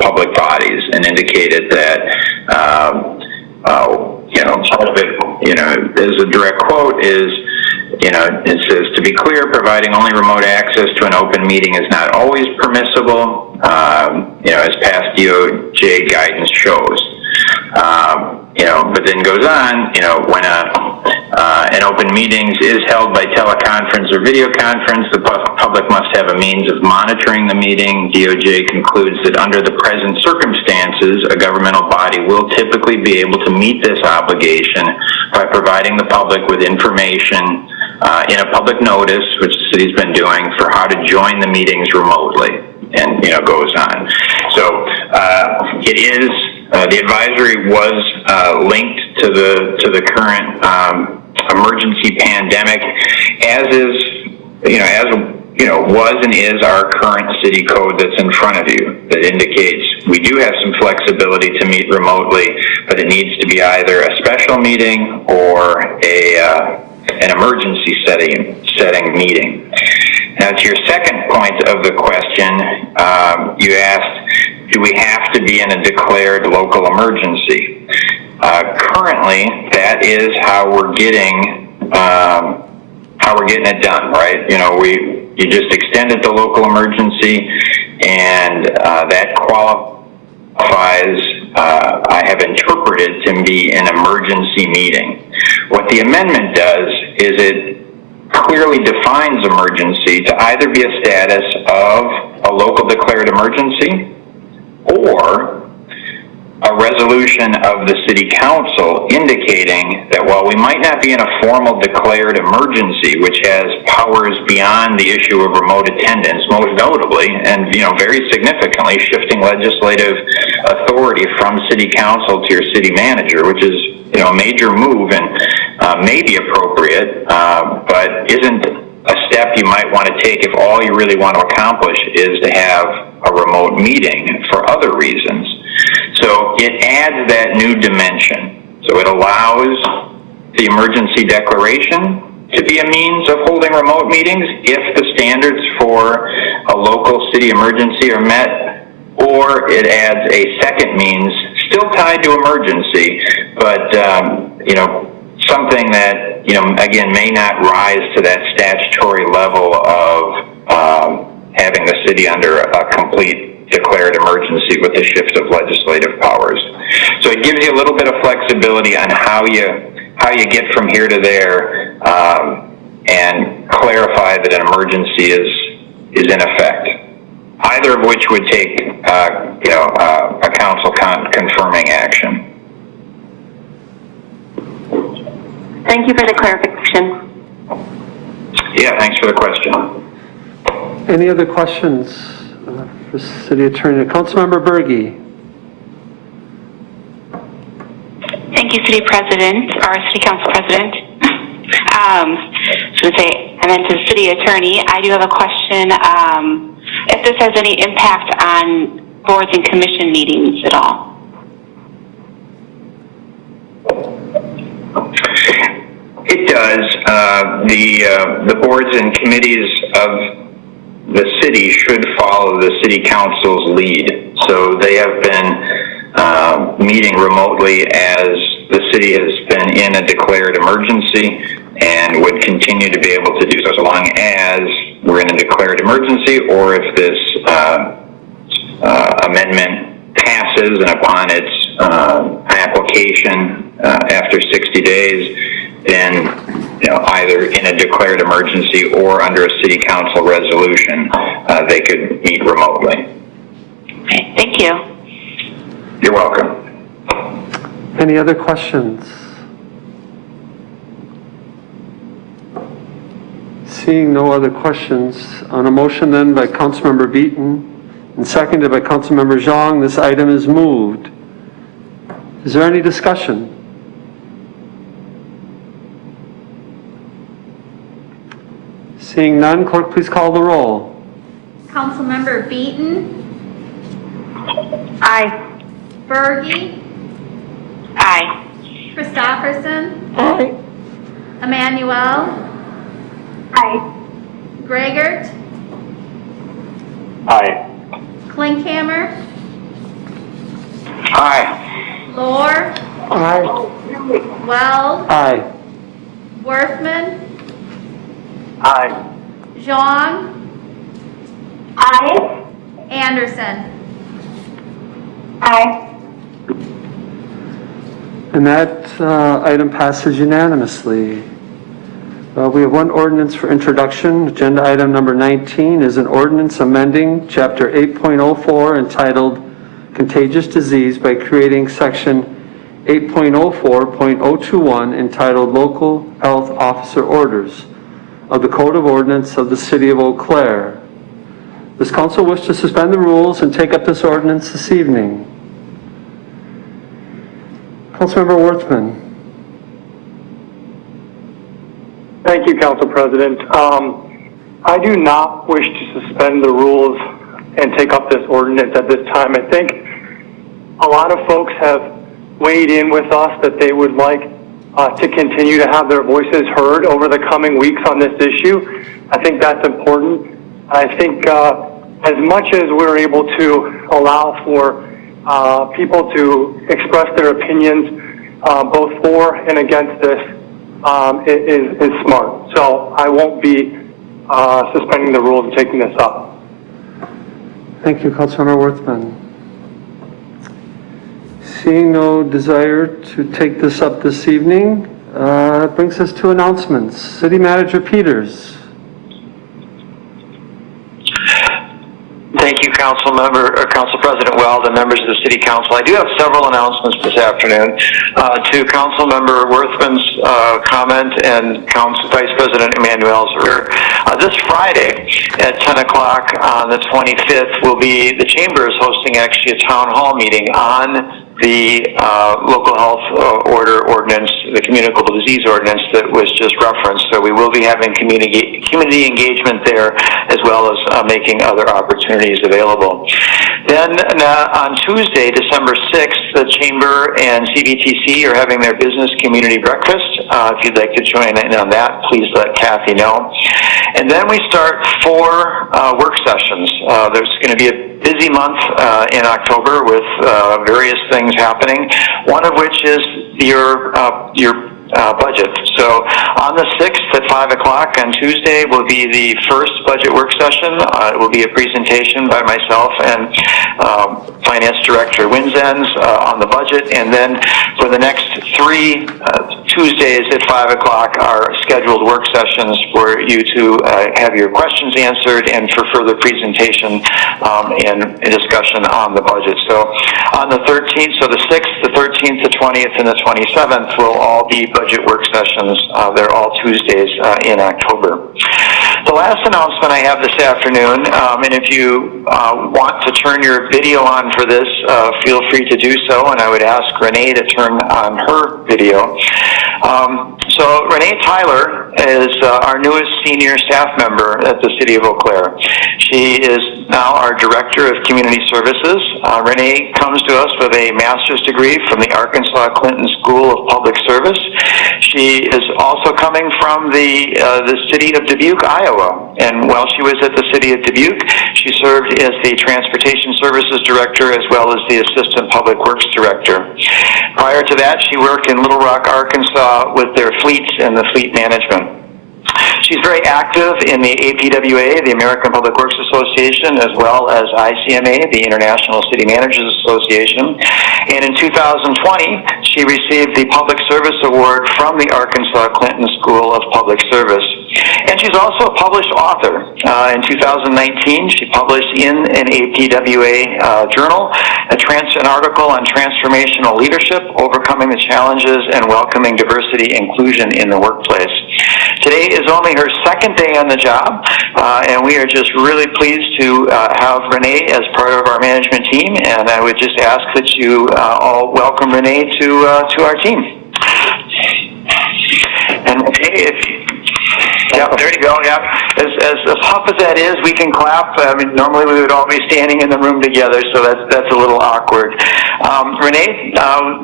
public bodies, and indicated that part of it, as a direct quote is, it says, to be clear, providing only remote access to an open meeting is not always permissible, as past DOJ guidance shows. But then goes on, when an open meetings is held by teleconference or video conference, the public must have a means of monitoring the meeting. DOJ concludes that under the present circumstances, a governmental body will typically be able to meet this obligation by providing the public with information in a public notice, which the city's been doing, for how to join the meetings remotely, and goes on. So it is. The advisory was linked to the current emergency pandemic, as was and is our current city code that's in front of you, that indicates we do have some flexibility to meet remotely, but it needs to be either a special meeting or an emergency setting meeting. Now, to your second point of the question, you asked, do we have to be in a declared local emergency? Currently, that is how we're getting it done, right? You just extended the local emergency, and that qualifies, I have interpreted, to be an emergency meeting. What the amendment does is it clearly defines emergency to either be a status of a local declared emergency, or a resolution of the city council indicating that while we might not be in a formal declared emergency, which has powers beyond the issue of remote attendance, most notably, and very significantly shifting legislative authority from city council to your city manager, which is a major move and may be appropriate, but isn't a step you might want to take if all you really want to accomplish is to have a remote meeting for other reasons. So it adds that new dimension. So it allows the emergency declaration to be a means of holding remote meetings if the standards for a local city emergency are met, or it adds a second means still tied to emergency, but something that again may not rise to that statutory level of having the city under a complete declared emergency with the shift of legislative powers. So it gives you a little bit of flexibility on how you get from here to there, and clarify that an emergency is in effect. Either of which would take a council confirming action. Thank you for the clarification. Yeah, thanks for the question. Any other questions for City Attorney? Councilmember Berge. Thank you, City President, or City Council President. I meant to City Attorney. I do have a question. If this has any impact on boards and commission meetings at all? It does. The boards and committees of the city should follow the city council's lead. So they have been meeting remotely as the city has been in a declared emergency, and would continue to be able to do so long as we're in a declared emergency, or if this amendment passes and upon its application after 60 days, then either in a declared emergency or under a city council resolution, they could meet remotely. Okay, thank you. You're welcome. Any other questions? Seeing no other questions, on a motion then by Councilmember Beaton and seconded by Councilmember Zhang, this item is moved. Is there any discussion? Seeing none, clerk, please call the roll. Councilmember Beaton, Aye. Berge, Aye. Christopherson, Aye. Emmanuel, Aye. Gregert, Aye. Klinkhammer, Aye. Lohr, Aye. Weld, Aye. Worthman, Aye. Zhang, Aye. Anderson. Aye. And that item passes unanimously. We have one ordinance for introduction. Agenda item number 19 is an ordinance amending Chapter 8.04 entitled Contagious Disease by creating Section 8.04.021 entitled Local Health Officer Orders of the Code of Ordinance of the City of Eau Claire. Does council wish to suspend the rules and take up this ordinance this evening? Councilmember Worthman. Thank you, Council President. I do not wish to suspend the rules and take up this ordinance at this time. I think a lot of folks have weighed in with us that they would like to continue to have their voices heard over the coming weeks on this issue. I think that's important. I think as much as we're able to allow for people to express their opinions both for and against this, is smart. So I won't be suspending the rules and taking this up. Thank you, Councilmember Worthman. Seeing no desire to take this up this evening, brings us to announcements. City Manager Peters. Thank you, Council President Weld and members of the City Council. I do have several announcements this afternoon. To Council Member Worthman's comment and Vice President Emanuel's earlier, this Friday at 10 o'clock on the 25th will be, the Chamber is hosting actually a town hall meeting on the local health ordinance, the communicable disease ordinance that was just referenced. So we will be having community engagement there, as well as making other opportunities available. Then on Tuesday, December 6th, the Chamber and CBTC are having their business community breakfast. If you'd like to join in on that, please let Kathy know. And then we start 4 work sessions. There's going to be a busy month in October with various things happening, one of which is your budget. So on the 6th at 5 o'clock on Tuesday will be the first budget work session. It will be a presentation by myself and Finance Director Winzens on the budget, and then for the next 3 Tuesdays at 5 o'clock are scheduled work sessions for you to have your questions answered and for further presentation and discussion on the budget. So on the 13th, so the 6th, the 13th, the 20th, and the 27th will all be budget work sessions. They're all Tuesdays in October. The last announcement I have this afternoon, and if you want to turn your video on for this, feel free to do so, and I would ask Renee to turn on her video. So Renee Tyler is our newest senior staff member at the City of Eau Claire. She is now our Director of Community Services. Renee comes to us with a master's degree from the Arkansas Clinton School of Public Service. She is also coming from the City of Dubuque, Iowa. And while she was at the City of Dubuque, she served as the Transportation Services Director as well as the Assistant Public Works Director. Prior to that, she worked in Little Rock, Arkansas with their fleets and the fleet management. She's very active in the APWA, the American Public Works Association, as well as ICMA, the International City Managers Association. And in 2020, she received the Public Service Award from the Arkansas Clinton School of Public Service. And she's also a published author. In 2019, she published in an APWA journal an article on transformational leadership, overcoming the challenges and welcoming diversity inclusion in the workplace. Today is only her second day on the job, and we are just really pleased to have Renee as part of our management team, and I would just ask that you all welcome Renee to our team. And Renee, yeah, there you go. Yeah, as tough as that is, we can clap. I mean, normally we would all be standing in the room together, so that's a little awkward. Renee,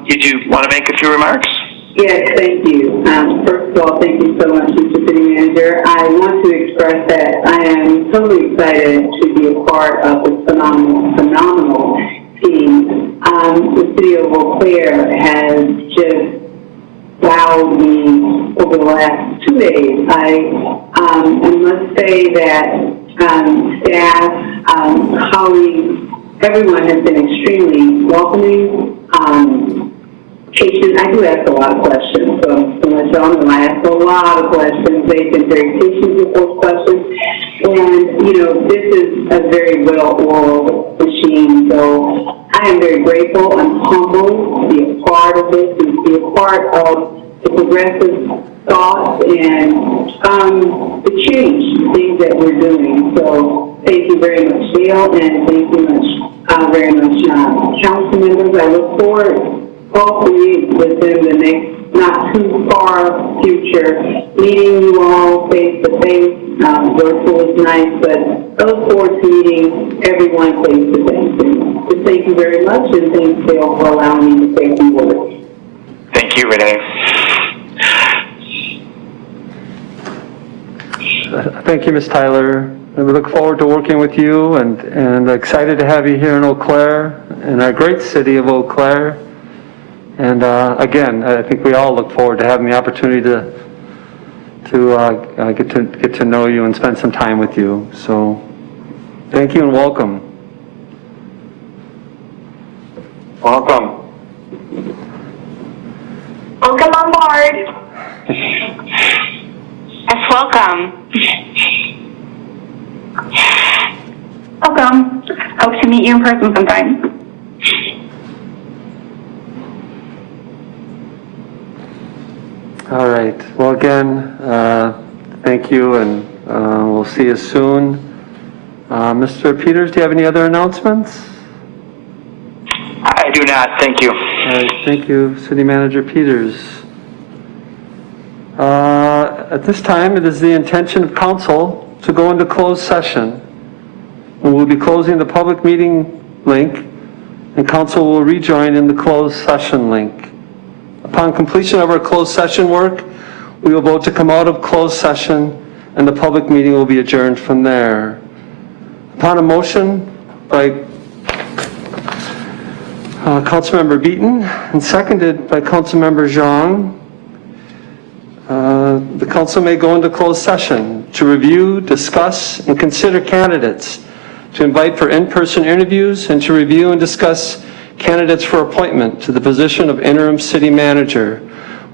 did you want to make a few remarks? Yes, thank you. First of all, thank you so much, Mr. City Manager. I want to express that I am totally excited to be a part of this phenomenal team. The City of Eau Claire has just wowed me over the last 2 days. I must say that staff, colleagues, everyone has been extremely welcoming. Patient, I do ask a lot of questions, so let y'all know I ask a lot of questions. They've been very patient with those questions. And, you know, this is a very well-oiled machine, so I am very grateful. I'm humbled to be a part of this and to be a part of the progressive thoughts and the change, things that we're doing. So thank you very much, Dale, and thank you very much, council members. I look forward hopefully within the next not too far future, meeting you all face to face. Virtual is nice, but I look forward to meeting everyone face to face. So thank you very much, and thanks, Dale, for allowing me to say some words. Thank you, Renee. Thank you, Ms. Tyler. We look forward to working with you and excited to have you here in Eau Claire, in our great city of Eau Claire. And again, I think we all look forward to having the opportunity to get to know you and spend some time with you. So thank you and welcome. Welcome. Welcome on board. Yes, welcome. Welcome. Hope to meet you in person sometime. All right. Well, again, thank you, and we'll see you soon. Mr. Peters, do you have any other announcements? I do not. Thank you. All right. Thank you, City Manager Peters. At this time, it is the intention of council to go into closed session. We will be closing the public meeting link, and council will rejoin in the closed session link. Upon completion of our closed session work, we will vote to come out of closed session, and the public meeting will be adjourned from there. Upon a motion by Councilmember Beaton and seconded by Councilmember Zhang, the council may go into closed session to review, discuss, and consider candidates, to invite for in-person interviews, and to review and discuss candidates for appointment to the position of interim city manager,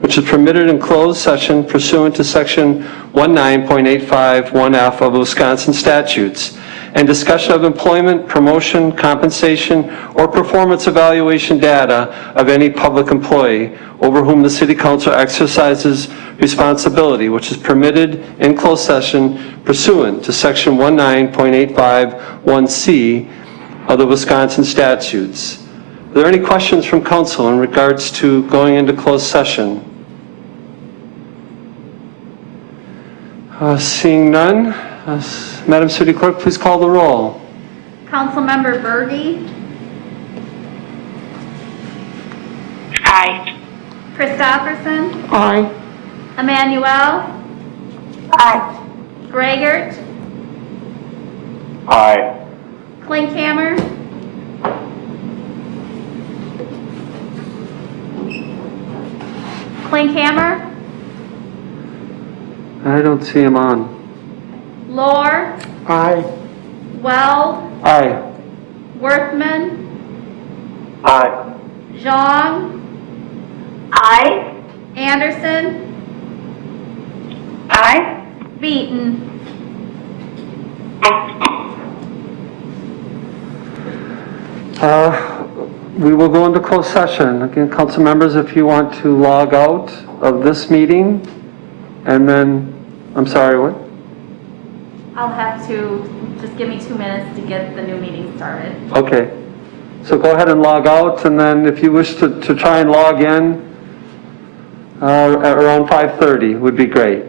which is permitted in closed session pursuant to section 19.851F of Wisconsin statutes, and discussion of employment, promotion, compensation, or performance evaluation data of any public employee over whom the City Council exercises responsibility, which is permitted in closed session pursuant to section 19.851C of the Wisconsin statutes. Are there any questions from council in regards to going into closed session? Seeing none, Madam City Clerk, please call the roll. Councilmember Berge, Aye. Christopherson, Aye. Emmanuel, Aye. Gregert, Aye. Klinkhammer, I don't see him on. Lohr, Aye. Weld, Aye. Worthman, Aye. Zhang, Aye. Anderson, Aye. Beaton. We will go into closed session. Again, council members, if you want to log out of this meeting, and then, I'm sorry, what? I'll have to, just give me 2 minutes to get the new meeting started. Okay. So go ahead and log out, and then if you wish to try and log in at around 5:30 would be great.